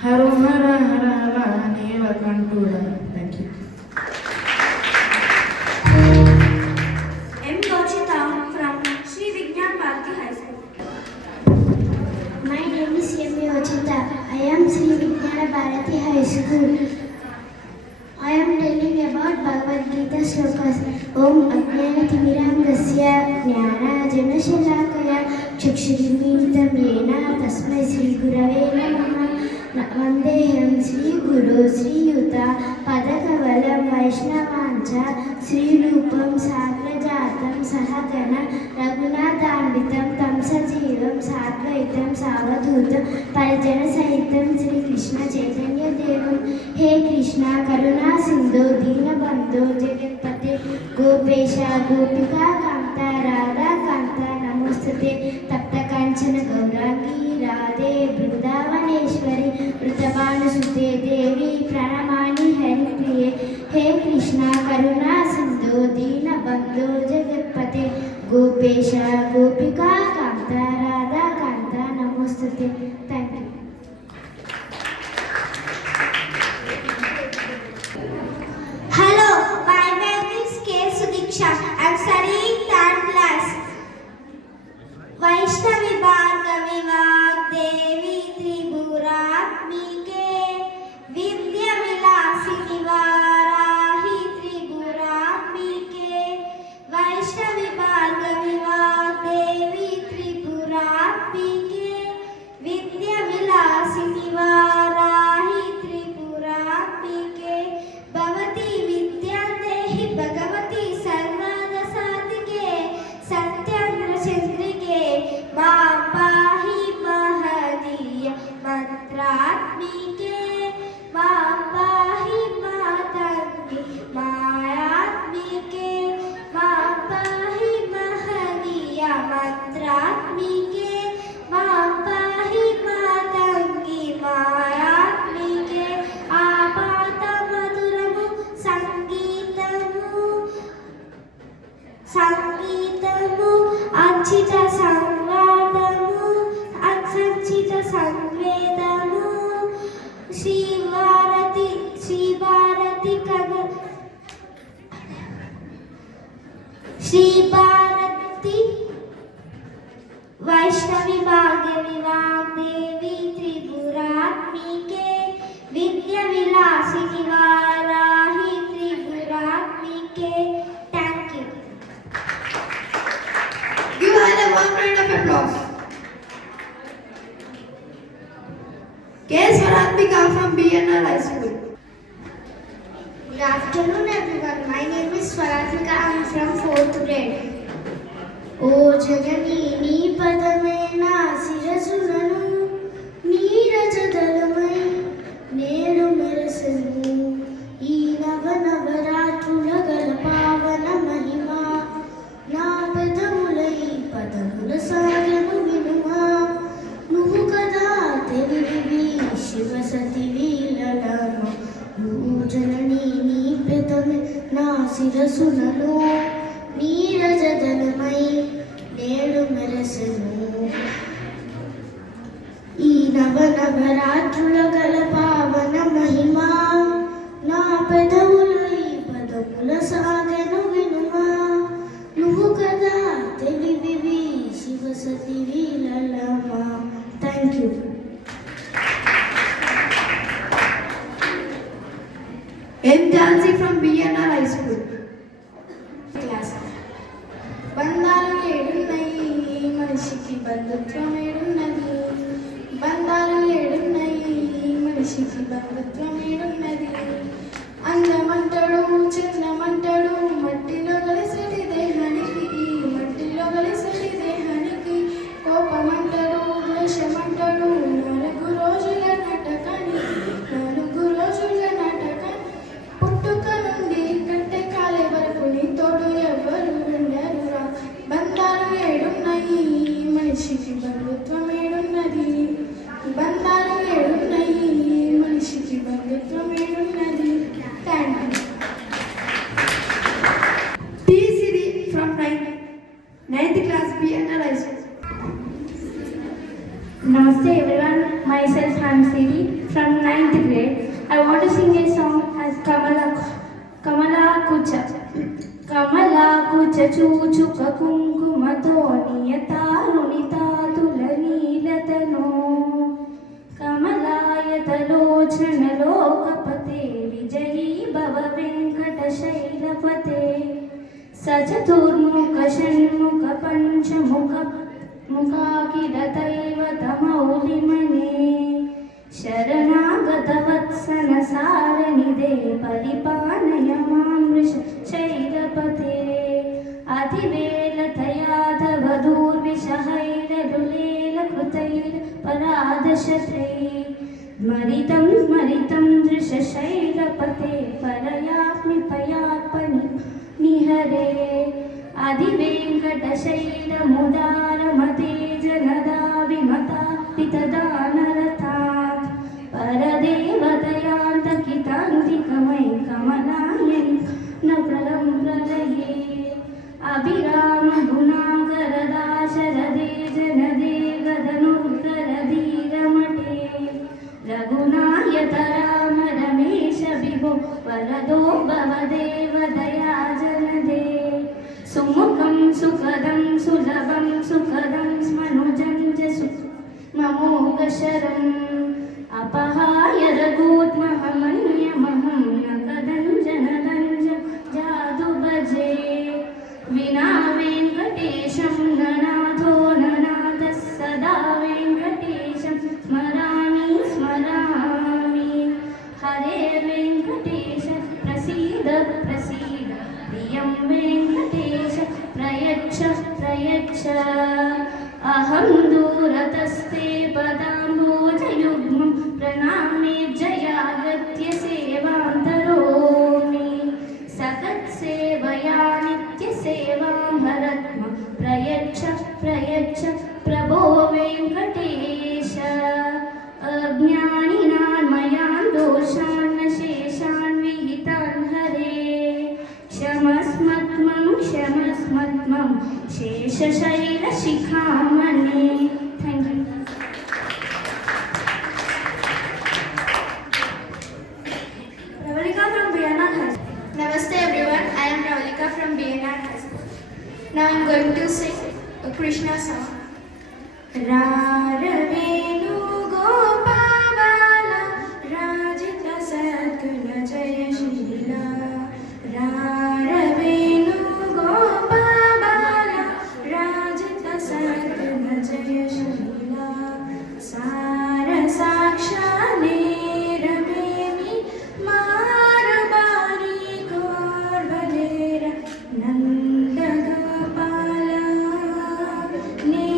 హర హర హర హర నీలకంఠుడ. Thank you. M. Rochita from Sri Vignan Bharati High School. My name is M. Yochita. I am Sri Vijnana Bharati High School. I am telling about Bhagavad Gita shlokas. Om Ajnana Timiram Gasya Jnana Jana Shalakaya Chakshurimitam Yena Tasmai Sri Gurave Namaha. Vandeham Sri Guru Sri Yuta Padakavalam Vaishnavancha Sri Rupam Sagrajatam Sahagana Raghunathanvitam Tamsajeevam Sadvaitam Savadhutam Parijana Sahitam Sri Krishna Chaitanya Devam. He Krishna Karuna Sindhu Dina Bandhu Jagatpate Gopesha Gopika Kanta Radha Kanta Namostate Tapta Kanchana Gaurangi Radhe Brindavaneshwari Vritabanasute Devi Pranamani Hari Priye. He Krishna Karuna Sindhu Dina Bandhu Jagatpate Gopesha Gopika Kanta Radha Kanta Namostate. Thank you. Hello, my name is K. Sudiksha. I am studying 3rd class. Vaishnavi Bhargavi Vagdevi Tripuratmike Vidya Vilasini Varahi Tripuratmike. Vaishnavi Bhargavi Vagdevi Tripuratmike Vidya Vilasini Varahi Tripuratmike. Bhavati Vidyandehi Bhagavati Sarvada Sadhike Satyandra Chandrike Maa Pahi Mahadiya Mantratmike Maa Pahi Matangi Mayatmike Maa Pahi Mahadiya Mantratmike Maa Pahi Matangi Mayatmike. Apata maduramu సంగీతము అర్చిత సంవాదము అసంచిత సంవేదము శ్రీభారతి వైష్ణవి భాగ్యవి వాగ్దేవి త్రిపురాత్మికే విద్య విలాసిని Varahi త్రిపురాత్మికే. Thank you. Give her a warm round of applause. K. Swaratmika from BNR High School. Good afternoon, everyone. My name is Swaratmika. I am from 4th grade. O Jagani, ni padame na sirasunanu, neerajadalamai nenu merasanu. Ee navaratrula gala pavana mahima, na pedamulai padamula saganu vinuma. Nuvu kada తెలివి శివసతి వీలలమ. నువ్వు జనని నీ పెదమే నా శిరసునను, నీరజదలమై నేడు మెరసను. ఈ నవరాత్రుల గల పావన మహిమా, నా పెదవులు ఈ పదముల సాగెను వినుమా. నువ్వు కదా తెలివివి శివసతి వీలలమ. Thank you. M. Jansi from BNR High School. Class. బంధాలు ఏడున్నాయి మనిషికి బంధుత్వం ఏడున్నది. బంధాలు ఏడున్నాయి మనిషికి బంధుత్వం ఏడున్నది. అందమంటాడు చందమంటాడు మట్టిలో కలిసటి దేహానికి, మట్టిలో కలిసటి దేహానికి. కోపమంటాడు ద్వేషమంటాడు నాలుగు రోజుల నాటకానికి, నాలుగు రోజుల నాటకానికి. పుట్టుక నుండి కట్టె కాలే వరకు నీ తోడు ఎవరు ఉండరురా. బంధాలు ఏడున్నాయి మనిషికి బంధుత్వం ఏడున్నది. బంధాలు ఏడున్నాయి మనిషికి బంధుత్వం Ramsiri from 9th grade. I want to sing a song as Kamala Kucha. Kamala Kucha Chuchuka Kunkumato Niyataru Tulanīlatano कमलायतलोचनलोकपते विजयी भव वेङ्कटशैलपते सचतुर्मुखषण्मुख पञ्चमुख मुखाखिलदैवतमौलिमने शरणागतवत्सन सारनिधे परिपालय मां वृषशैलपते अतिवेलतयाधवधूर्विषहैरलुलेलकृतैर्परादशतैः स्मरितं स्मरितं दृशशैलपते परयास्मि पयात्मनि निहरे अधिवेङ्कटशैलमुदारमते जनदा विमता पितदानरथात् परदेवतयान्तकितान्तिकमयि कमलायनि न प्रलं प्रलये अभिराम गुणाकरदाशरदे जनदे गदनुर्गरधीरमठे रघुनायक राम रमेश विभो वरदो भवदेव दया जनदे सुमुखं सुखदं सुलभं सुखदं स्मनुजं च ममोघशरम् अपहाय रघूत्महमन्यमहं न कदञ्जनदञ्ज जादु भजे विना वेङ्कटेशं ननाथो ननाथः सदा वेङ्कटेशं स्मरामि स्मरामि हरे वेङ्कटेश प्रसीद प्रसीद प्रियं वेङ्कटेश प्रयच्छ प्रयच्छ अहं दूरतस्ते पदाम्बोजयुग्मं प्रणामे जयागत्य सेवां करोमि सकत्सेवया नित्यसेवां भरत्म प्रयच्छ प्रयच्छ प्रभो वेङ्कटेश अज्ञानिनान् मयान् दोषान् न शेषान् विहितान् हरे क्षमस्मत्मं क्षमस्मत्मं शेषशैलशिखामणे. Thank you. Pravalika from Biyana High School. Namaste everyone, I am Pravalika from BNR High School. Now I am going to sing a Krishna song. रारवेणु गोपाबाला राजित सद्गुण जयशीला रारवेणु गोपाबाला राजित सद्गुण जयशीला सार साक्षाने रमेमि मारबारी गोर्वलेर नंद गोपाला ने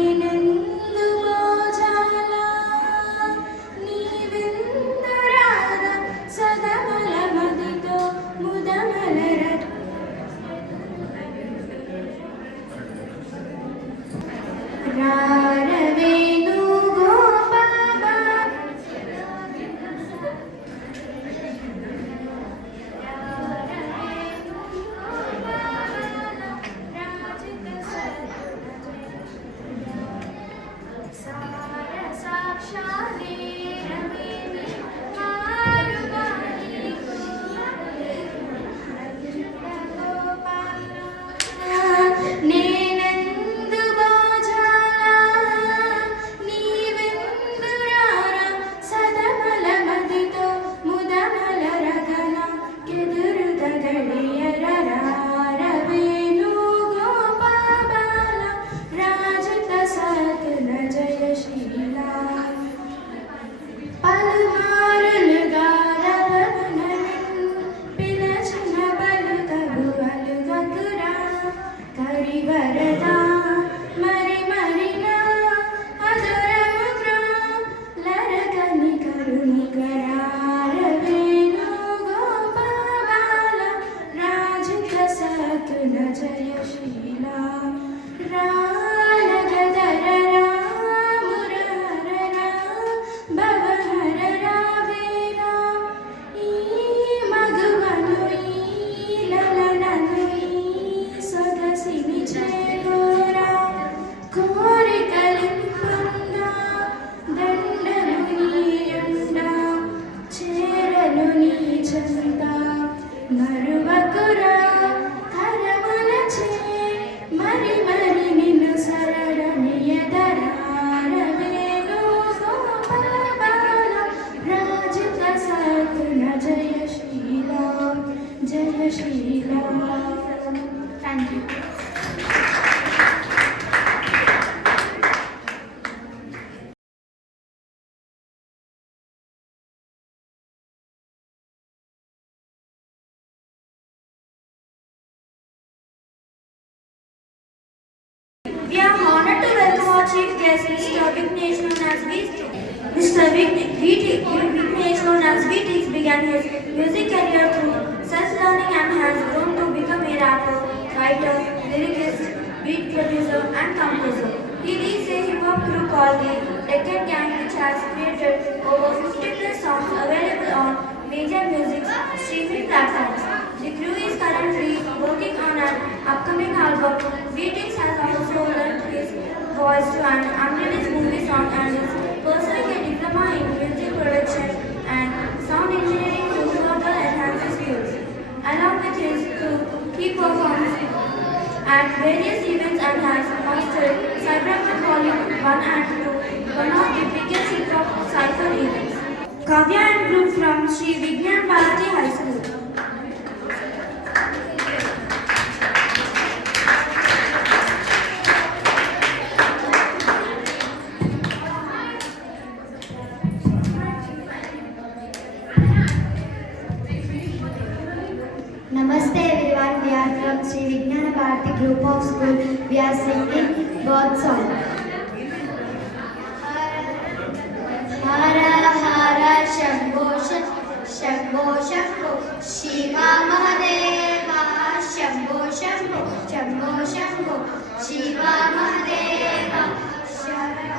We are honored to welcome our chief guest, Mr. Vignesh known as Mr. Vignesh known as VTX began his music career through self-learning and has grown to become a rapper, writer, lyricist, beat producer and composer. He leads a hip-hop group called the Deccan Gang which has created over 50 plus songs available on major music streaming platforms. The crew is currently working on an upcoming album. VTX has also lent his voice to an unreleased movie song and is pursuing a diploma in music production and sound engineering to further enhance his skills. Along with his crew, he performs at various events and has hosted Cyberpunk Volume 1 and 2, one of the biggest hip-hop cypher events. Kavya and group from Sri Vignan Bharati High School. Namaste everyone, we are from Sri Vignana Bharati group of school. We are singing God song. Hara Hara Shambho Shambho Shambho Shiva Mahadeva Shambho Shambho Shambho Shambho Shiva Mahadeva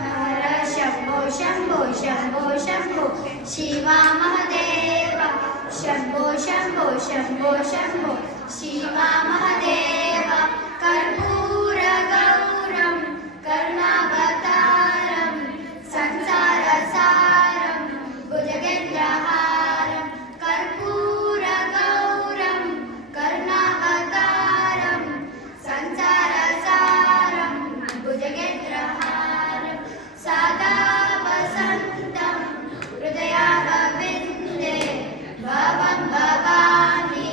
Hara Shambho Shambho Shambho Shambho Shiva Mahadeva Shambho Shambho Shambho Shambho Shiva Mahadeva Karpura Gauram Karnavataram Sansara Saram Bhujagendraharam Karpura Gauram Karnavataram Sansara Saram Bhujagendraharam Sada Vasantam Hridayava Vinde Bhavam Bhavani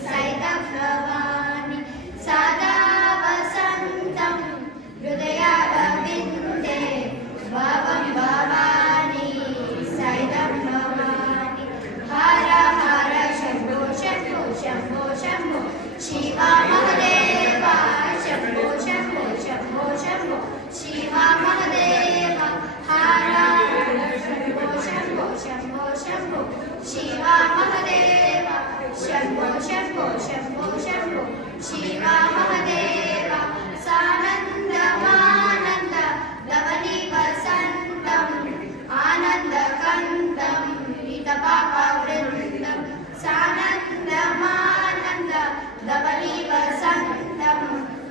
Saitam Bhavani Sada Vasantam Hridayava Vinde Bhavam Bhavani Saitam Bhavani Hara Hara Shambho Shambho Shambho Shambho Shiva Mahadeva Shambho Shambho Shambho Shambho Shiva Mahadeva Hara Hara Shambho Shambho Shambho Shambho Shiva Mahadeva Shambho Shambho Shambho Shambho Shiva Mahadeva Sanandamananda Davani Vasantam Ananda Kandam Rita Papa Vrindam Sanandamananda Davani Vasantam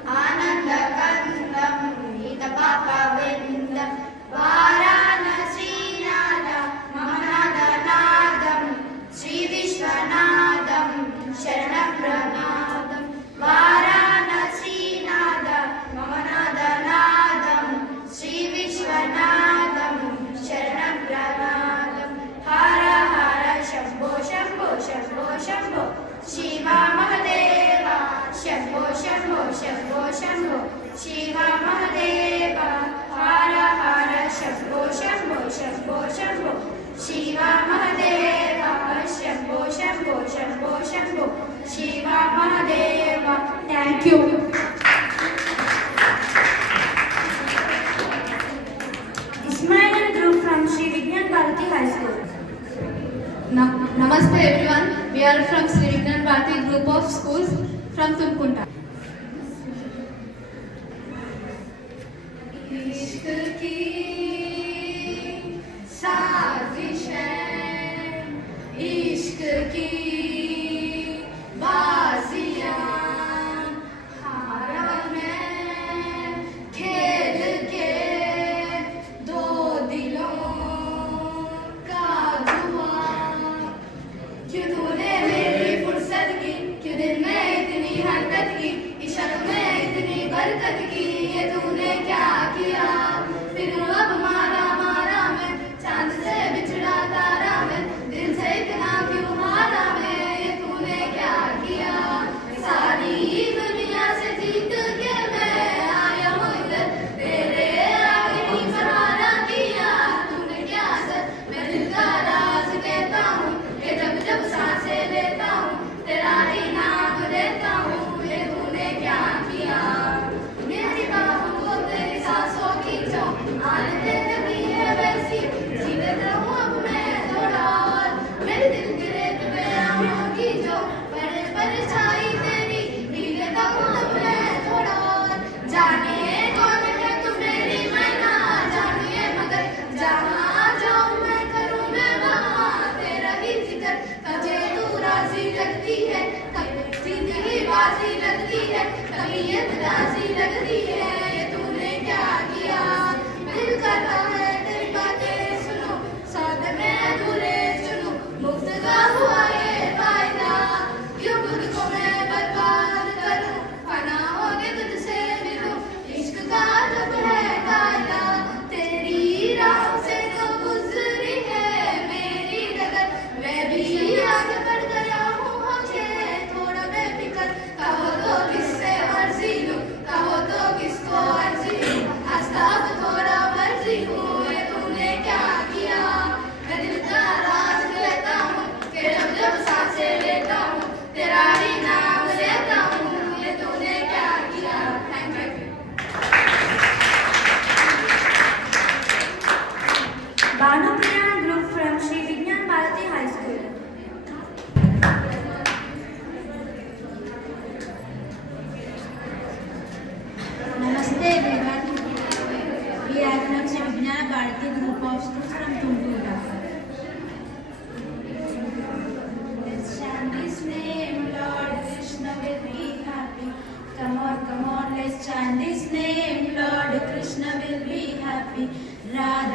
Ananda Kandam Rita Papa Vrindam Varanasi Nada Mamanada Nadam Sri Vishwanadam Sharanam Pranadam Varanasi Nada Mamanada Nadam Sri Vishwanadam Sharanam Pranadam Hara Hara Shambho Shambho Shambho Shambho Shiva Mahadeva Shambho Shambho Shambho Shambho Shiva Mahadeva Hara Hara Shambho Shambho Shambho Shambho Shiva Mahadeva Shambho Shambho Shambho Shambho Shiva Mahadeva. Thank you. Ismail and group from Sri Vignan Bharati High School. Namaste everyone. We are from Sri Vignan Bharati group of schools from Tumkunta. इश्क की साजिशें, इश्क की बाजियां, हारा मैं खेल के दो दिलों का जुआ। क्यों तूने मेरी फुर्सत की, क्यों दिल में इतनी हरकत की, इश्क में इतनी बरकत की, ये तूने क्या किया। फिर अब मारा मारा मैं चांद से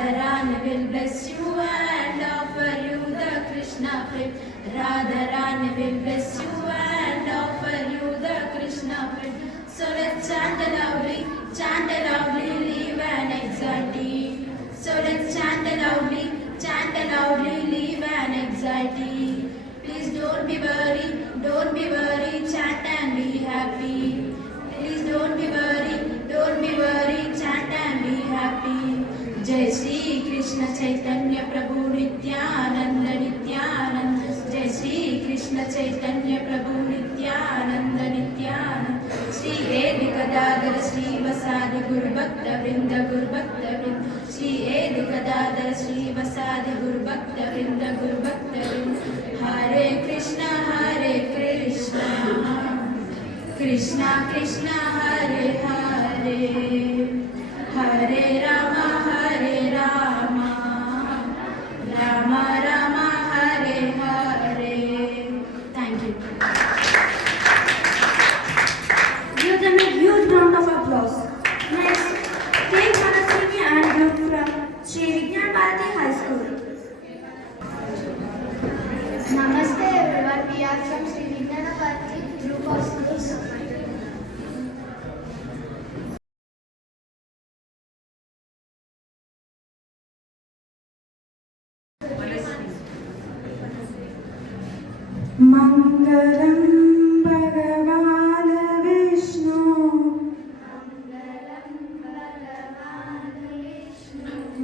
Radharani will bless you and offer you the Krishna prem. Radharani will bless you and offer you the Krishna prem. So let's chant loudly, leave an anxiety. So let's chant loudly, leave an anxiety. Please don't be worried, chant and be happy. Please don't be worried, chant and be happy. Jai Shri Krishna Chaitanya Prabhu Nityananda Nityananda. Jai Shri Krishna Chaitanya Prabhu Nityananda Nityananda. Shri Edi Gadadhara Shri Vasadi Guru Bhakta Vrinda Guru Bhakta Vrinda. Shri Edi Gadadhara Shri Vasadi Guru Bhakta Vrinda Guru Bhakta Vrinda. Hare Krishna Krishna Krishna Hare Hare, Hare Rama Rama Rama Hare Hare. Thank you. Give them a huge round of applause. Next, take Manaswini and group from Sri Vignan Bharati High School. Namaste everyone, we are from Sri Vignan Bharati group of schools. Mangalam Bhagavan Vishnu,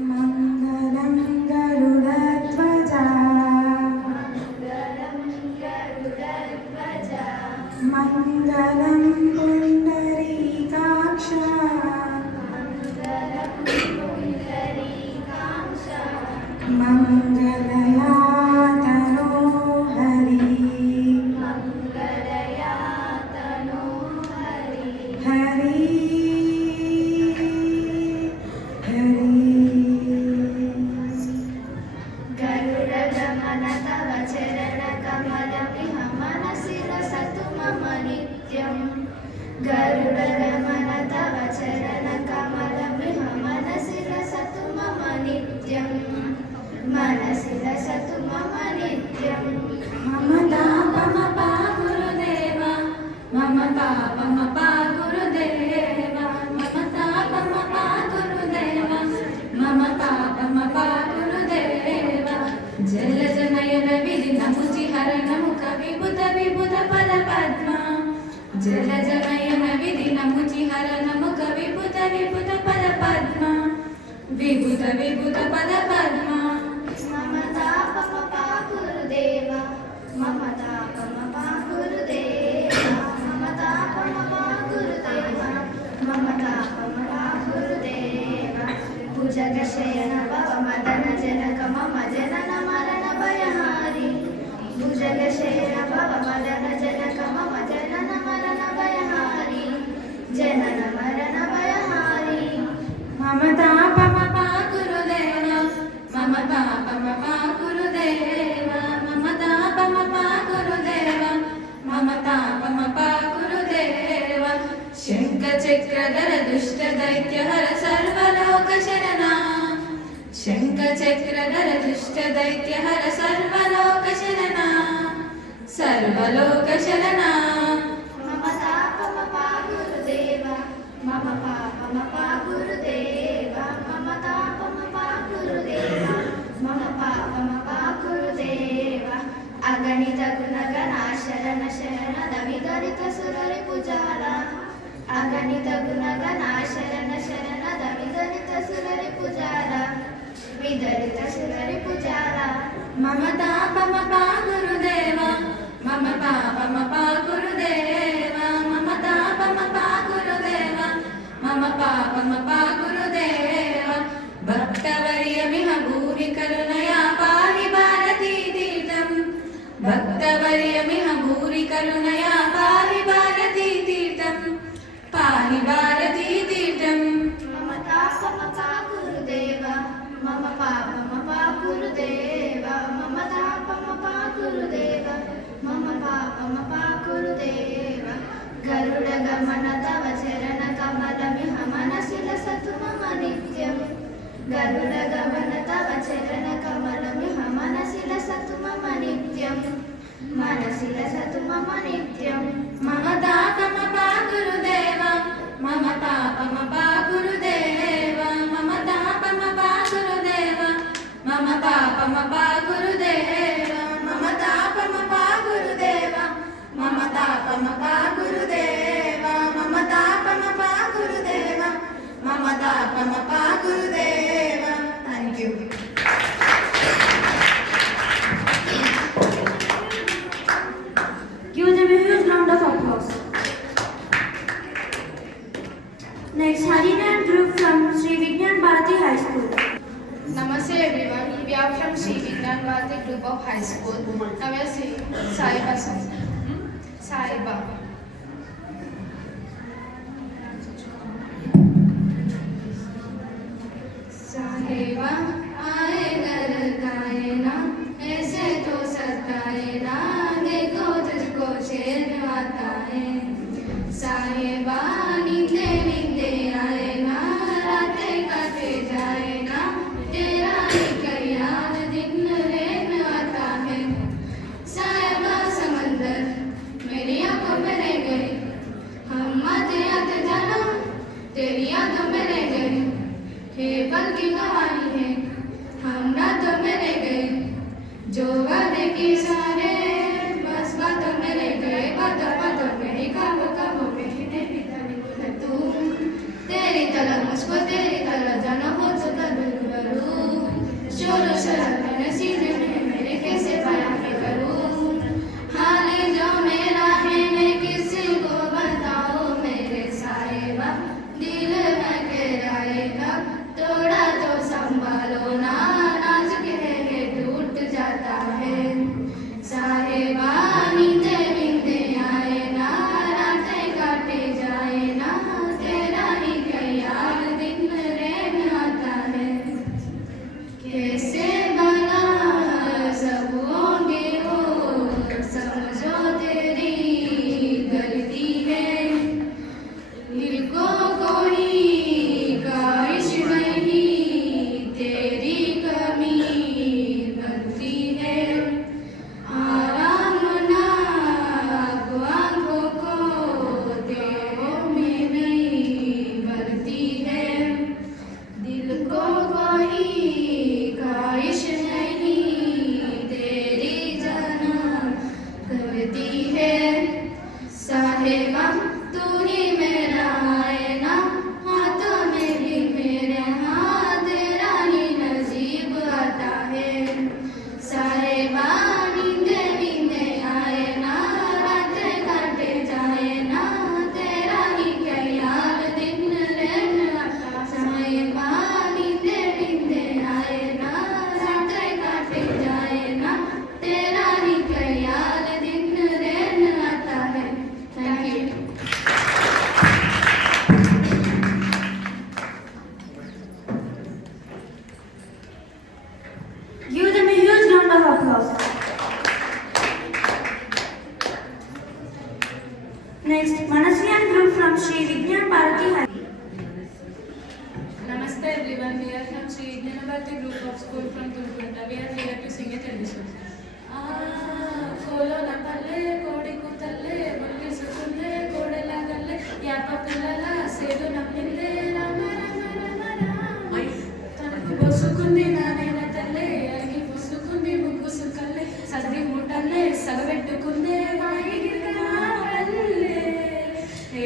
Mangalam Garudadvaja, Mangalam Pundarikaksha, Mangalaya గరుడ గమన తవ చరణ కమలమిహ మనసిల సతు మమ నిత్యం మనసిల సతు మమ నిత్యం మమ తాపమ పా గురుదేవ మమ తాపమ పా గురుదేవ మమ తాపమ పా గురుదేవ మమ తాపమ పా గురుదేవ మమ తాపమ పా గురుదేవ మమ తాపమ పా గురుదేవ మమ తాపమ పా గురుదేవ మమ తాపమ పా గురుదేవ. Thank you. Give them a huge round of applause. Next, Harina group from Sri Vignan Bharati High School. Namaste everyone. We are from Sri Vignan Bharati Group of High School. Now we are singing Saiba song. Saiba. साहिबा आए घर गाए ना ऐसे तो सताए ना देखो तुझको शेर आता है साहिबा नींदे नींदे आए ना रातें काटे जाए ना तेरा ही याद दिन रैन आता है साहिबा समंदर मेरी आंखों में रह गई हम आते आते जाना तेरी यादों में रह गई हे पल की कहानी है हम रातों में रह गए जो वादे की सारे बस बातों में रह गए बातों बातों में ही काबों में ही नहीं पिता तू तेरी तरह मुझको तेरी तरह जाना हो तो करूँ शोर शराब मैंने सीने में मेरे कैसे बयान करूँ हाल जो मेरा है मैं किसी को बताओ मेरे साहिबा दिल में कहराएगा थोड़ा तो संभालो ना नाजुक है ये टूट जाता है साहिबा नींदे नींदे आए ना रातें काटे जाए ना तेरा ही याद दिन रैन आता है कैसे बना सब होंगे हो समझो तेरी गलती है दिल को कोई ख्वाहिश नहीं तेरी कमी बनती है आराम ना आंखों को देहों में नहीं भरती है दिल को कोई ख्वाहिश नहीं तेरी जाना करती है साहिबा तू ही मेरा आईना हाथों में भी मेरे हाथ तेरा ही नसीब आता है साहिबा नींदे नींदे आए ना रातें काटे जाए ना तेरा ही याद दिन रैन आता साहिबा नींदे नींदे आए ना रातें काटे जाए ना तेरा ही याद दिन रैन आता है. Thank you. Give them a huge round of applause. Next, Manasvian group from Sri Vignan Bharati High. Namaste everyone. We are from Sri Vignan Bharati Group of School from Tulkunta. We are here to sing a Telugu song. కోలోన పల్లె కోడి కూతల్లే బొల్లిసుకుందే కోడెల గల్లే యాప పిల్లల సేదు నమ్మిందే రామ రామ రామ రామ తనకు బొసుకుంది నానేన తల్లే అలిగి పొసుకుంది ముగ్గు సుకల్లే సద్ది ముట్టల్లే సగబెట్టుకుందే వాయి గిరిగనావల్లే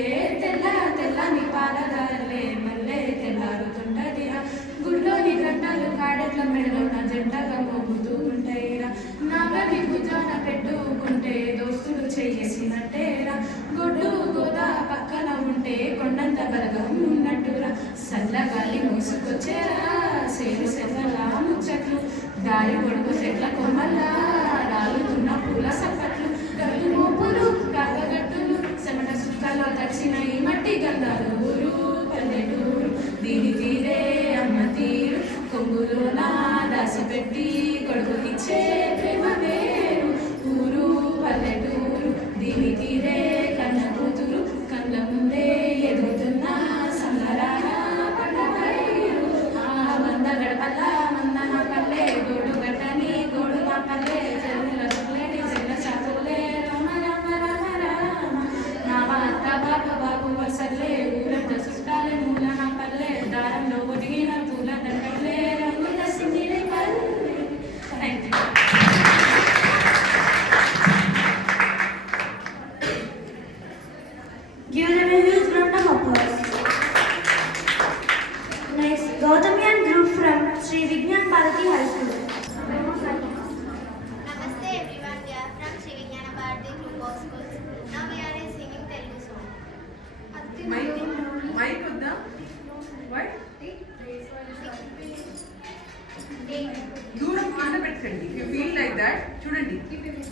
ఏ తెల్ల తెల్లని పాలదారలే మల్లె తెల్లారుతుంటదిరా గుడ్లోని గంటలు కాడెట్ల మెడలోన జంటగా మోగుతూ ఉంటాయిరా నాగలి భుజాన పెట్టుకుంటే దోస్తులు చేసినట్టేరా గొడ్డు గోదా పక్కన ఉంటే కొండంత బలగం ఉన్నట్టురా సల్లగాలి మోసుకొచ్చేరా సేరు సెల్లలా ముచ్చట్లు దారి పొడుగు చెట్ల కొమ్మల్లా రాలుతున్న పూల సప్పట్లు గట్టు మోపులు కాగగట్టులు చెమట సుక్కలో తడిసిన ఈ మట్టి గంధాలు ఊరు పల్లెటూరు దీని తీరే అమ్మ తీరు కొంగులో నా దాసిపెట్టి కొడుకుకిచ్చే ప్రేమ వేరు ఊరు పల్లెటూరు దీని తీరే కన్న కూతురు కళ్ళ ముందే ఎదుగుతున్న సంబరాల పండగ ఆ వందగ చూడండి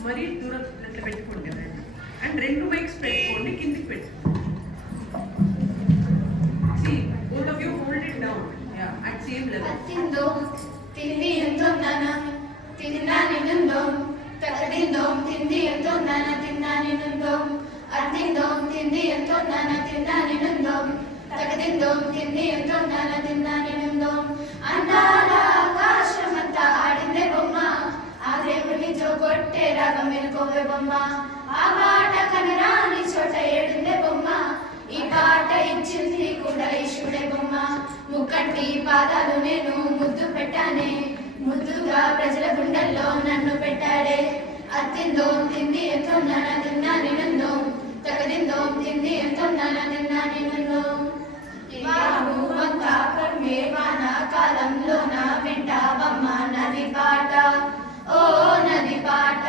మరీ దూరం అట్లా పెట్టుకోండి కదండి. అండ్ 2 మైక్స్ పెట్టుకోండి, కిందికి పెట్టుకోండి. See, both of you hold it down. Yeah, at same level. తిందో తిండి ఎంతో నాన్న తిన్నాని నుందో తగడిందో తిండి ఎంతో నాన్న తిన్నాని నుందో అద్దిందో తిండి ఎంతో నాన్న తిన్నాని నుందో తగడిందో తిండి ఎంతో నాన్న తిన్నాని నుందో అందాల ఆకాశమంతా ఆడిందే బొమ్మ ఆ దేవుని జోగొట్టే రాగం మెలుకోవే బొమ్మ ఆ పాట కనరాని చోట ఏడుందే బొమ్మ ఈ పాట ఇచ్చింది కూడా ఈశుడే బొమ్మ ముక్కంటి పాదాలు నేను ముద్దు పెట్టానే ముద్దుగా ప్రజల గుండెల్లో నన్ను పెట్టాడే అత్తిందో తిండి ఎంతో నాన్న తిన్నాని నుందో తగదిందో తిండి ఎంతో నాన్న తిన్నాని నుందో వాము వంక కర్మే వాన కాలంలోన వింటావమ్మ నది పాట ఓ నది పాట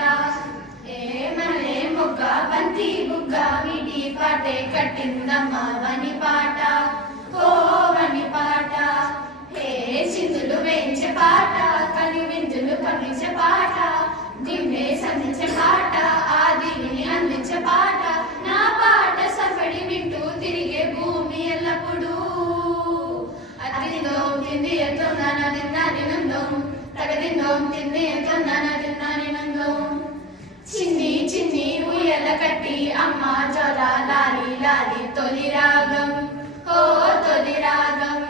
ఏ మల్లె మొగ్గ బంతి బుగ్గ వీటి పాటే కట్టిందమ్మ వని పాట ఓ వని పాట హే చిందులు వేయించే పాట కని విందులు కవించే పాట దివ్వే సంధించే పాట ఆ దివిని అందించే పాట నా పాట సఫడి వింటూ తిరిగే భూమి ఎల్లప్పుడూ అత్తిందో తిండి ఎంతో నాన్న తిన్నాని నుందో తగదిందో తిండి ఎంతో నాన్న తిన్నాని నుందో చిన్ని చిన్ని ఉయ్యల కట్టి అమ్మ జోల లాలి లాలి తొలి రాగం ఓ తొలి రాగం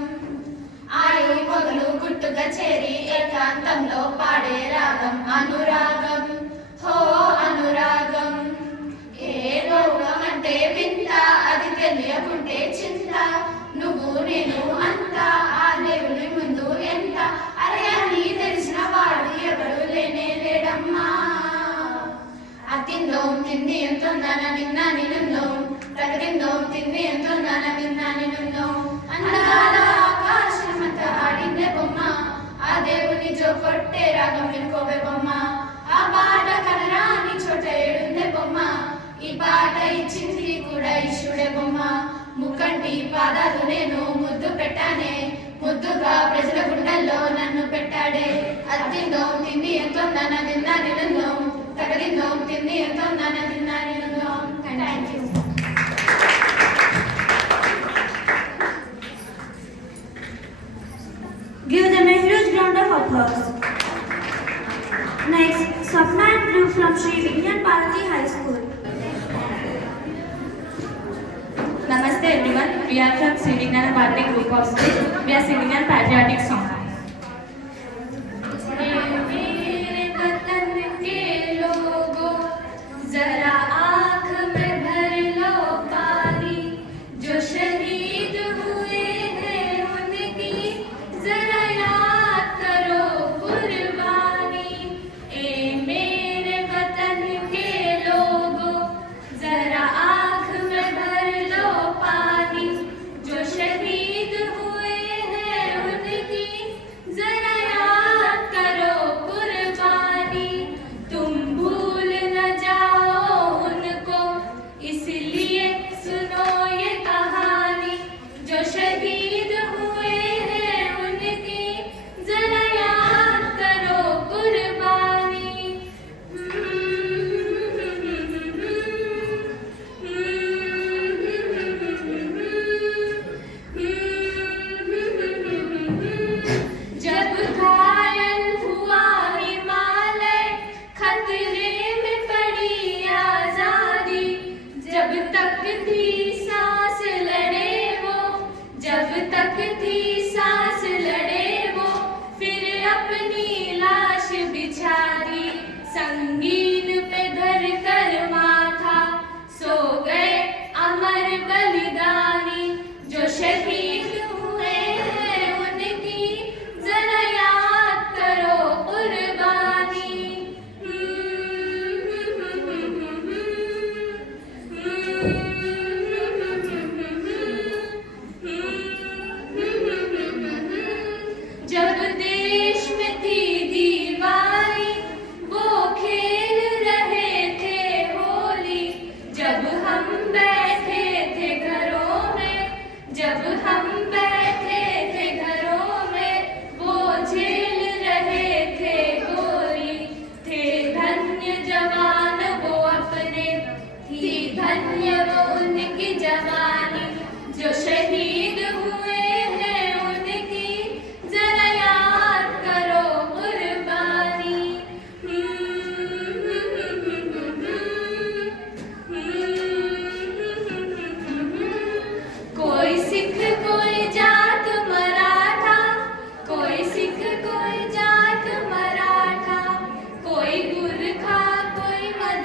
ఆయు మొదలు గుట్టుగా చేరి ఏకాంతంలో పాడే రాగం అనురాగం హో అనురాగం ఏ రోగం అంటే వింత అది తెలియకుంటే చింత నువ్వు నేను అంతా ఆ దేవుని ముందు ఎంత అరే అని తెలిసిన వాడు ఎవరు లేనే లేడమ్మా అత్తిందో తిండి ఎంతో నాన్న నిన్నాని నుందో తగదిందో తిండి ఎంతో నాన్న నిన్నాని నుందో అందాల ఆకాశమంతా ఆడిందే బొమ్మ ఆ దేవుని జో కొట్టే రాగం వినుకోవే బొమ్మ ఆ పాట కనరాని చోట ఏడుందే బొమ్మ ఈ పాట ఇచ్చింది కూడా ఈశుడే బొమ్మ ముక్కంటి పాదాలు నేను ముద్దు పెట్టానే ముద్దుగా ప్రజల గుండెల్లో నన్ను పెట్టాడే అత్తిందో తిండి ఎంతో నాన్న తిన్నాని నుందో తగదిందో తిండి ఎంతో నాన్న తిన్నాని నుందో. Thank you. Give them a huge round of applause. Next, Sapna and Blue from Sri Vignan Bharati High School. Namaste everyone. We are from Sri Vignan Bharati Group of Schools. We are singing a patriotic song. मेरे वतन के लोगों जरा आँख में भर लो पानी जो शहीद हुए हैं उनकी जरा याद करो कुर्बानी ए मेरे वतन के लोगों जरा आँख में भर लो पानी जो शहीद हुए हैं उनकी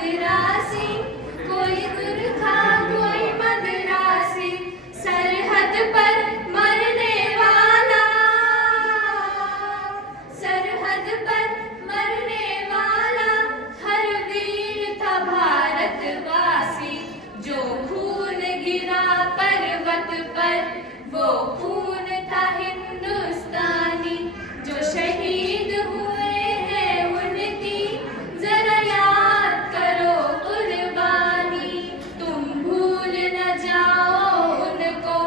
मदरासी, कोई गुरखा कोई मदरासी, सरहद पर मरने वाला, सरहद पर मरने वाला, हर वीर था भारतवासी। जो खून गिरा पर्वत पर वो खून था हिंदुस्तानी। जो शहीद हुए हैं उनकी जरा याद करो कुर्बानी। तुम भूल न जाओ उनको,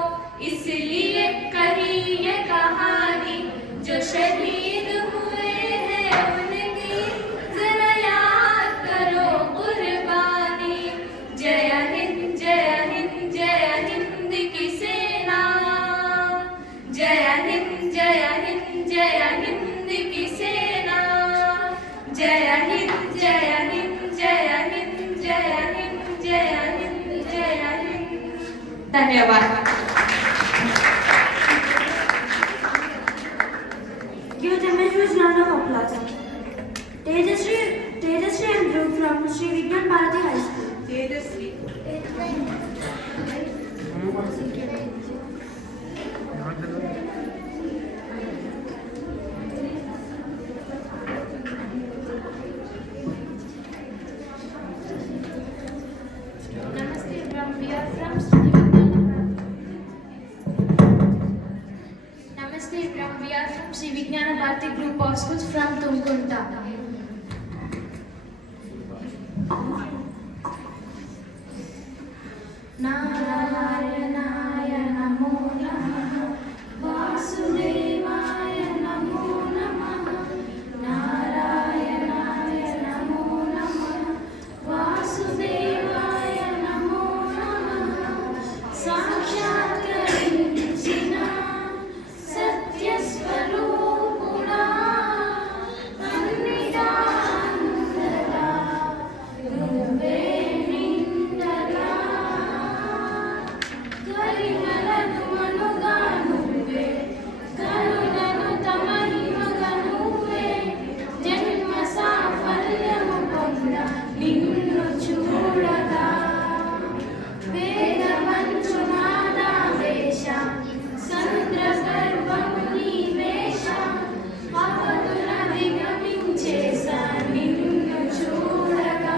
इसलिए कही ये कहानी। जो शहीद हुए हैं उनकी जरा याद करो कुर्बानी। जय हिंद जय हिंद जय हिंद की सेना, जय हिंद जय हिंद जय हिंद की सेना, जय हिंद जय हिंद जय हिंद जय हिंद जय हिंद जय हिंद। धन्यवाद। Give them a huge round of applause. Tejasri and Dhruv from Sri Vigyan Bharati High School. Tejaswi. Namaste, we are from Namaste, we are from Sri Vijnana Bharati Group of Schools from Tumkunta. Narayanaaya namo namaha, Vasudevaya namo namaha, Narayanaaya namo namaha, Vasudevaya namo namaha. Sakshatkarinchina Satyasvarupuna Annidandara Nuvve nindara Karimalanu manuga nuvve Karunanu tamahimaga nuvve Janma safalyamu ponda ninnu చూడగా వేదవంచునాదా వేష సంద్రగర్భము నీ వేష అవధుల విగమించేసా నిన్ను చూడగా.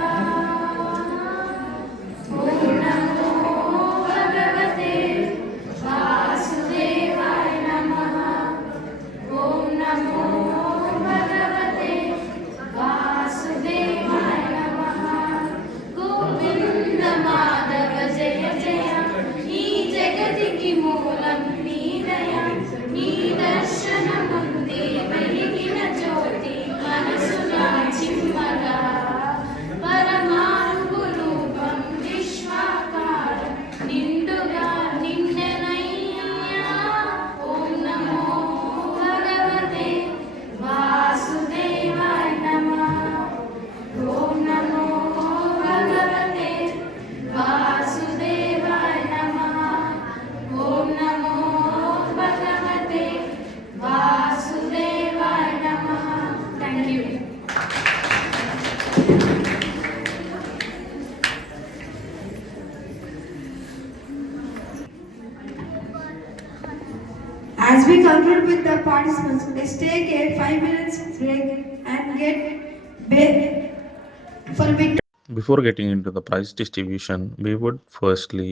ఓం నమో భగవతే వాసుదేవాయ నమః, ఓం నమో భగవతే వాసుదేవాయ నమః. గోవింద మాధవ జయ జయ, ఈ జగతికి మూలం నీ దయ. నీ దర్శనముంది వెలిగిన జ్యోతి మనసుగా చిమ్మగా. పరమాణు రూపం విశ్వాకారం నిండుగా నిండెనయ్యా. ఓం నమో భగవతే వాసుదేవాయ నమః, ఓం నమో భగవతే వాసుదేవాయ నమః, ఓం నమో భగవతే వాసుదేవాయ నమః. Thank you. As we conclude with the participants, let's take a 5 minutes break and get for a bit. Before getting into the prize distribution, we would firstly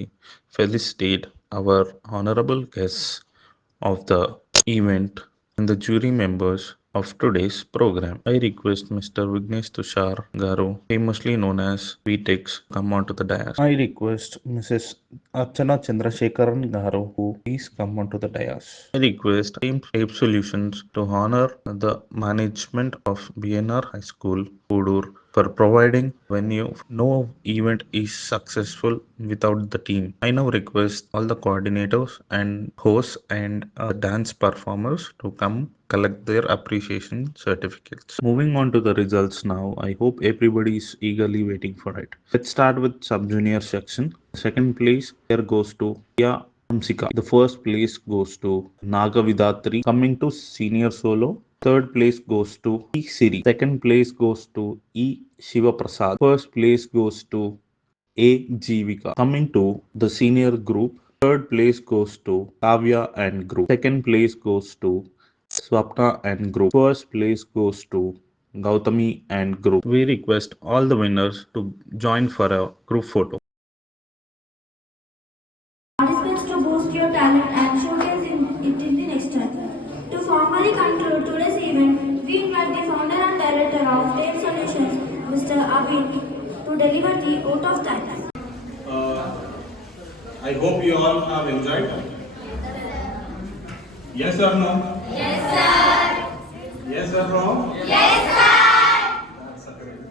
felicitate our honorable guests of the event and the jury members of today's program. I request Mr. Vignesh Tushar Garu, famously known as VTEX, come onto the dais. I request Mrs. Archana Chandrasekharan Garu, who please come onto the dais. I request Team Shape Solutions to honor the management of BNR High School, Kudur, for providing venue. No event is successful without the team. I now request all the coordinators and hosts and dance performers to come collect their appreciation certificates. Moving on to the results now, I hope everybody is eagerly waiting for it. Let's start with sub-junior section. Second place here goes to Priya Amsika. The first place goes to Naga Vidatri. Coming to senior solo, Third place goes to E. Siri. Second place goes to E. Shivaprasad. First place goes to A. Jivika. Coming to the senior group, third place goes to Kavya and group. Second place goes to Swapna and group. First place goes to Gautami and group. We request all the winners to join for a group photo. Participants to boost your talent and showcase it in the next time. To formally conclude today's event, we invite the founder and director of TAPE Solutions, Mr. Abhin, to deliver the vote of thanks. I hope you all have enjoyed. Yes or no? Yes, sir. Yes or no? Yes, sir. That's a great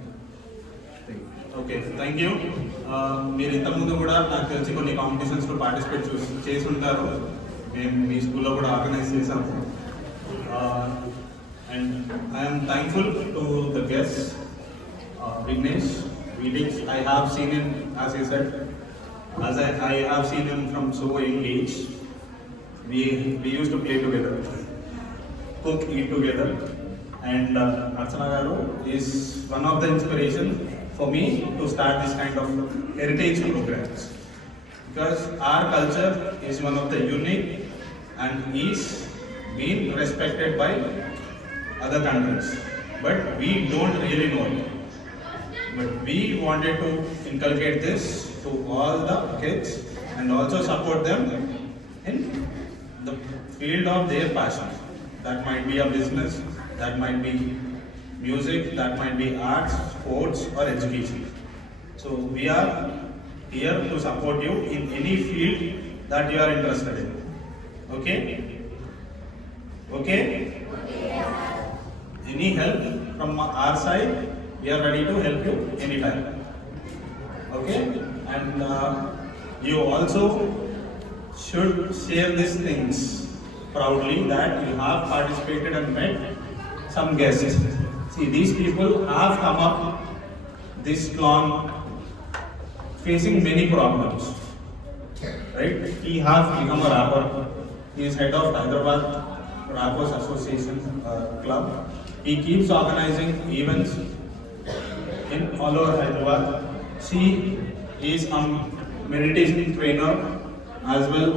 thing. Okay, thank you. మీరు ఇంతకుముందు కూడా నాకు తెలిసి కొన్ని కాంపిటీషన్స్లో participate చేసి ఉంటారు. మేము మీ స్కూల్లో కూడా ఆర్గనైజ్ చేశాము. And I'm thankful to the guest Vignesh. I have seen him, as he said, I have seen him from so young age. We used to play together, cook, eat together, and Archana Garu is one of the inspiration for me to start this kind of heritage programs, because our culture is one of the unique and is being respected by other countries, but we don't really know it. But we wanted to inculcate this to all the kids and also support them in the field of their passion. That might be a business, that might be music, that might be arts, sports or education. So we are here to support you in any field that you are interested in. Okay? Okay? Any help from our side, we are ready to help you anytime. Okay? And you also should share these things proudly that you have participated and met some guests. See, these people have come up this long facing many problems. Right? He has become a rapper. He is head of Hyderabad Rappers Association Club. He keeps organizing events in all over Hyderabad. She is a meditation trainer as well.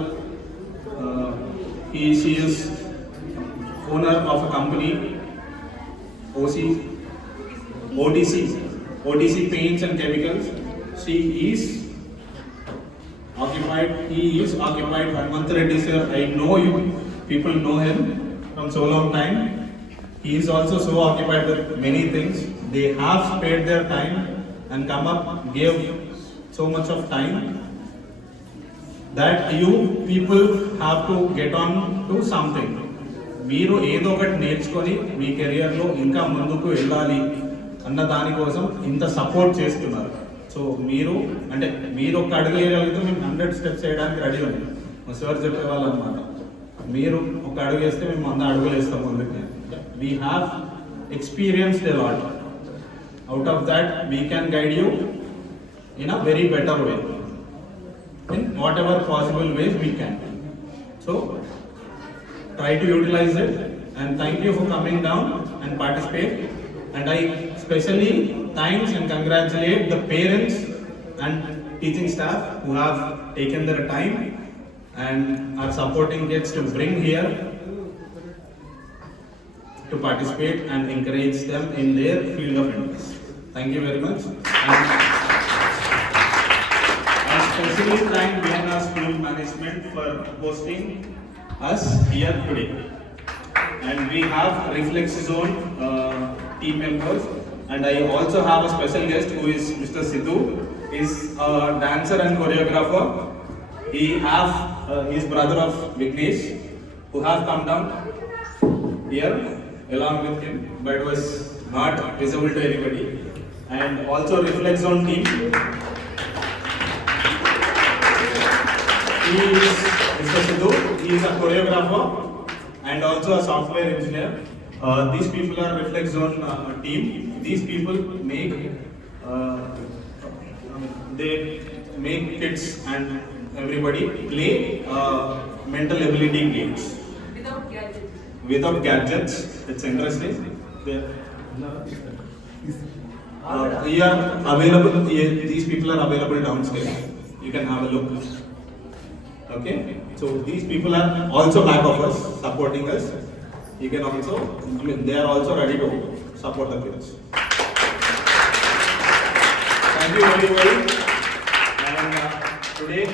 She is owner of a company, OTC Paints and Chemicals. He is occupied 1 month Reddy sir. I know you people know him from so long time. He is also so occupied with many things. They have spared their time and come up, gave so much of time that you people have to get on to something. మీరు ఏదో ఒకటి నేర్చుకొని మీ కెరియర్లో ఇంకా ముందుకు వెళ్ళాలి అన్న దానికోసం ఇంత సపోర్ట్ చేస్తున్నారు. సో మీరు ఒక అడుగు వేయగలిగితే మేము 100 స్టెప్స్ వేయడానికి రెడీ ఉంది. మా సార్ చెప్పేవాళ్ళు అనమాట, మీరు ఒక అడుగు వేస్తే మేము 100 అడుగులు వేస్తాం ముందుకు. We have experienced a lot. Out of that, we can guide you in a very better way, in whatever possible ways we can. So, try to utilize it, and thank you for coming down and participate. And I especially thanks and congratulate the parents and teaching staff who have taken their time and are supporting kids to bring here to participate and encourage them in their field of interest. Thank you very much. And I especially thank Vienna School Management for hosting us here today. And we have Reflex Zone team members, and I also have a special guest who is Mr. Sidhu. He is a dancer and choreographer. He is brother of Vignesh, who have come down here along with him, but was not visible to anybody. And also Reflex Zone team. He is Mr. Sidhu. He is a choreographer and also a software engineer. These people are Reflex Zone team. These people make kids and everybody play mental ability games. without gadgets. It's interesting. We are available. These people are available downstairs. You can have a look. Okay. So these people are also back of us, supporting us. You can also, they are also ready to support the kids. Thank you very much. And today.